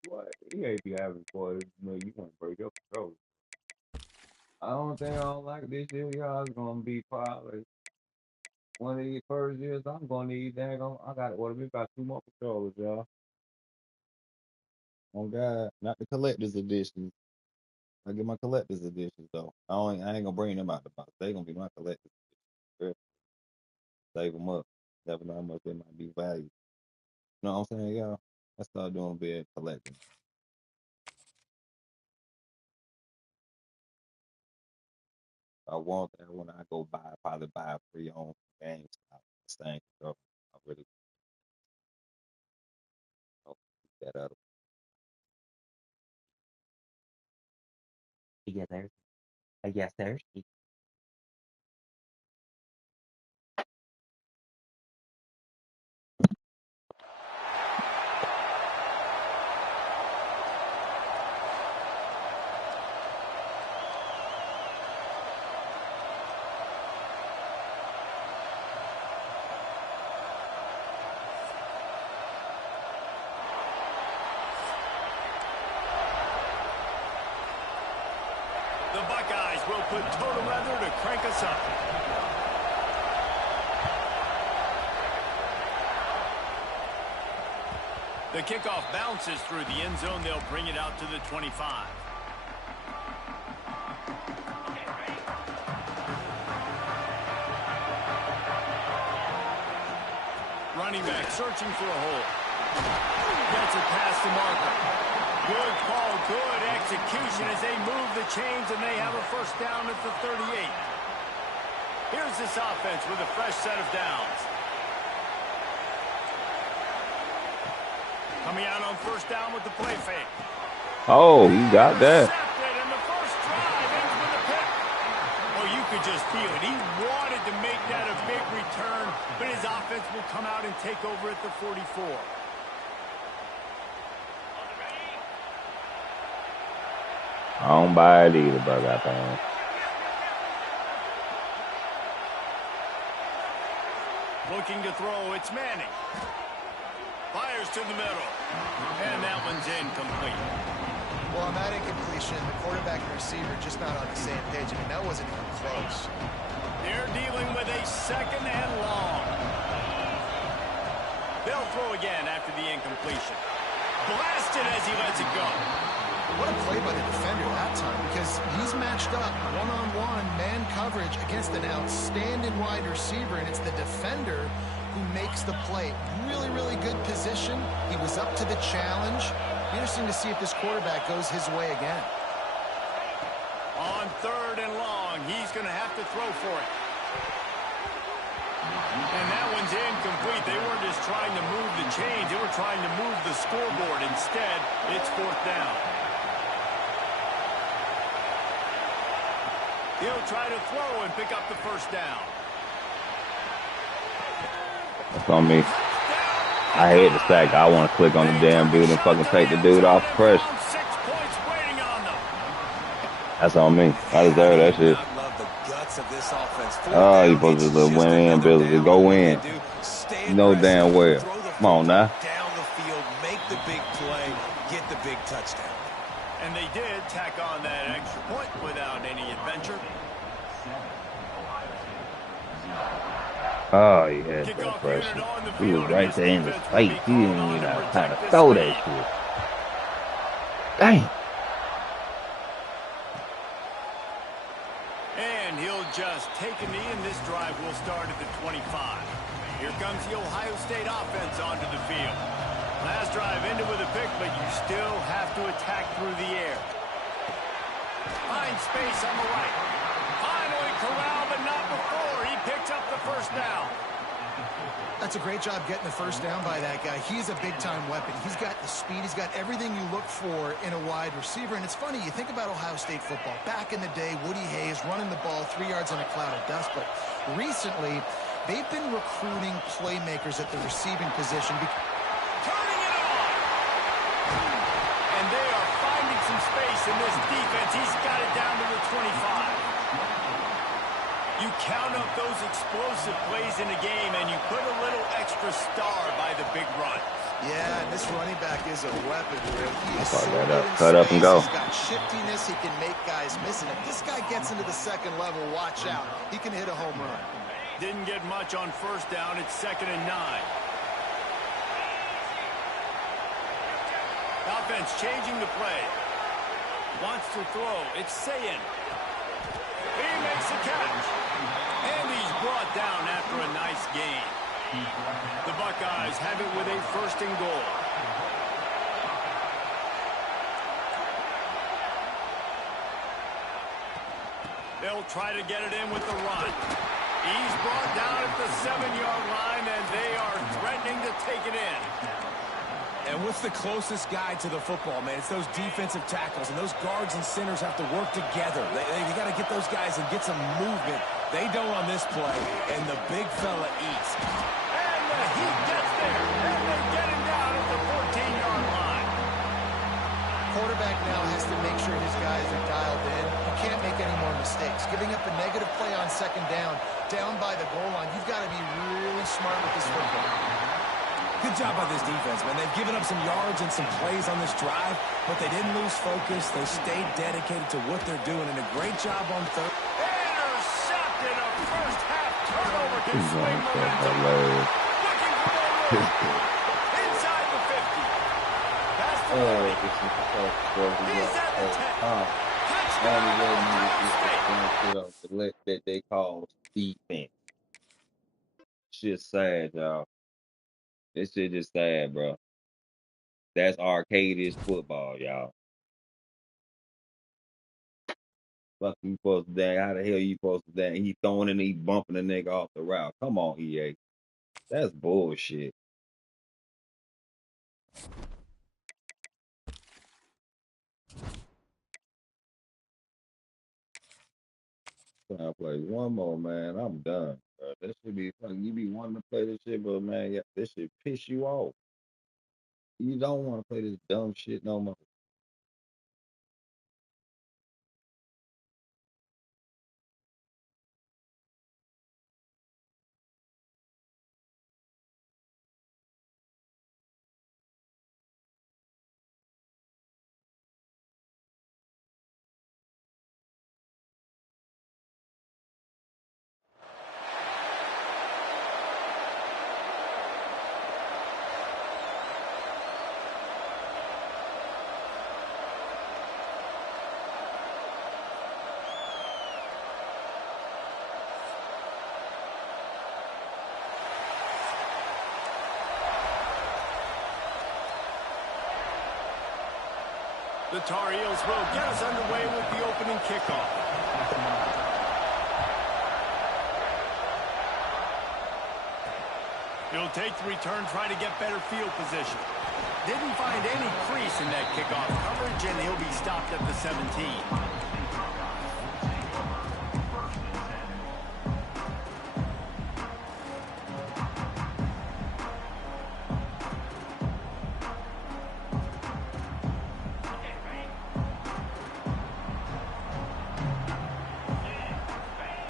What? He ain't be having boys. No, you want to break your control. I don't think I don't like this year. Y'all is gonna be probably one of these first years. I'm gonna need that. I got it. What we got 2 more controllers, y'all. Oh God, not the collector's editions. I get my collector's editions though. I ain't gonna bring them out the box. They gonna be my collector's editions. Save them up. Never know how much they might be valued. You know what I'm saying, y'all? I start doing a bit of collecting. I want that when I go buy, probably buy a pre-owned GameStop. Same stuff. I really don't keep that up. Yeah, there's. Yes, there's. The Buckeyes will put total weather to crank us up. The kickoff bounces through the end zone. They'll bring it out to the 25. Running back searching for a hole. Gets it past the marker. Good call, good execution as they move the chains and they have a first down at the 38. Here's this offense with a fresh set of downs. Coming out on first down with the play fake. Oh, you got that. And the first drive ends with a pick. Oh, you could just feel it. He wanted to make that a big return, but his offense will come out and take over at the 44. I don't buy it either, but I think. Looking to throw, it's Manning. Fires to the middle. And that one's incomplete. Well, on that incompletion, the quarterback and receiver just not on the same page. I mean, that wasn't even close. They're dealing with a second and long. They'll throw again after the incompletion. Blasted as he lets it go. What a play by the defender that time, because he's matched up one-on-one man coverage against an outstanding wide receiver, and it's the defender who makes the play. Really, really good position. He was up to the challenge. Interesting to see if this quarterback goes his way again. On third and long, he's going to have to throw for it. And that one's incomplete. They weren't just trying to move the chains. They were trying to move the scoreboard. Instead, it's fourth down. He'll try to throw and pick up the first down. That's on me. I hate the sack. I want to click on the damn dude and fucking take the dude off pressure. 6 points waiting on them. That's on me. I deserve that shit. Oh, you supposed to just win in, Billy. To go in. You know damn well. Come on now. Down the field, make the big play, get the big touchdown. And they did tack on that extra point without any adventure. Oh, he had that Kickoff pressure. unit on the He was field, right and there in this his defense will be face. He didn't called on even to know how to protect this throw that lead. shit. Dang. And he'll just take a knee, and this drive will start at the 25. Here comes the Ohio State offense onto the field. Last drive ended with a pick, but you still have to attack through the air. Finds space on the right. Finally corralled, but not before. He picks up the first down. That's a great job getting the first down by that guy. He's a big-time weapon. He's got the speed. He's got everything you look for in a wide receiver. And it's funny, you think about Ohio State football. Back in the day, Woody Hayes running the ball 3 yards in a cloud of dust. But recently, they've been recruiting playmakers at the receiving position. Turning it on. And they are finding some space in this defense. He's got it down to the 25. You count up those explosive plays in a game, and you put a little extra star by the big run. Yeah, and this running back is a weapon, Rick. He is so That good up, in cut up and space. go. He's got shiftiness. He can make guys miss. And if this guy gets into the second level, watch out. He can hit a home run. Didn't get much on first down. It's 2nd and 9. Offense changing the play. Wants to throw. It's Sayin. He makes a catch. And he's brought down after a nice gain. The Buckeyes have it with a 1st and goal. They'll try to get it in with the run. He's brought down at the 7-yard line, and they are threatening to take it in. And what's the closest guy to the football, man? It's those defensive tackles, and those guards and centers have to work together. They got to get those guys and get some movement. They don't on this play, and the big fella eats. And the heat gets there, and they get him down at the 14-yard line. Quarterback now has to make sure his guys are dialed in. You can't make any more mistakes. Giving up a negative play on 2nd down by the goal line, you've got to be really smart with this football. Good job by this defense, man. They've given up some yards and some plays on this drive, but they didn't lose focus. They stayed dedicated to what they're doing, and a great job on third. Intercepted, a first-half turnover can swing momentum. Hilarious. Looking for more room. Inside the 50. That's the 30. He's at the 10. Touchdown, Ohio State. Let that they call defense. Shit sad, y'all. This shit just sad, bro. That's arcadish football, y'all. Fuck you supposed to dang. How the hell you supposed to dang? He throwing and he bumping the nigga off the route. Come on, EA. That's bullshit. Trying to play one more, man. I'm done, bro. That should be fucking. You be wanting to play this shit, but man, yeah, this shit piss you off. You don't want to play this dumb shit no more. The Tar Heels will get us underway with the opening kickoff. He'll take the return, try to get better field position. Didn't find any crease in that kickoff coverage, and he'll be stopped at the 17.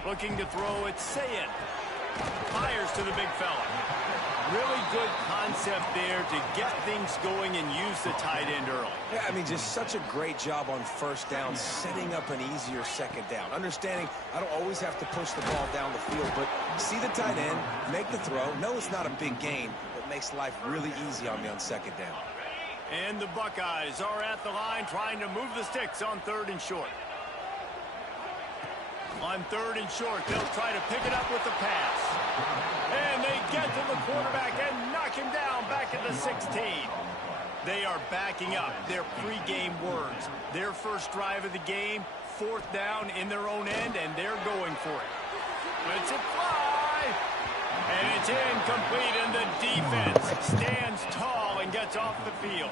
Looking to throw, it's Sayin. Fires here's to the big fella. Really good concept there to get things going and use the tight end early. Yeah, I mean, just such a great job on first down, setting up an easier second down. Understanding I don't always have to push the ball down the field, but see the tight end, make the throw. No, it's not a big gain, but makes life really easy on me on second down. And the Buckeyes are at the line trying to move the sticks on 3rd and short. On 3rd and short, they'll try to pick it up with the pass. And they get to the quarterback and knock him down back at the 16. They are backing up their pregame words. Their first drive of the game, 4th down in their own end, and they're going for it. Let's it fly. And it's incomplete, and the defense stands tall and gets off the field.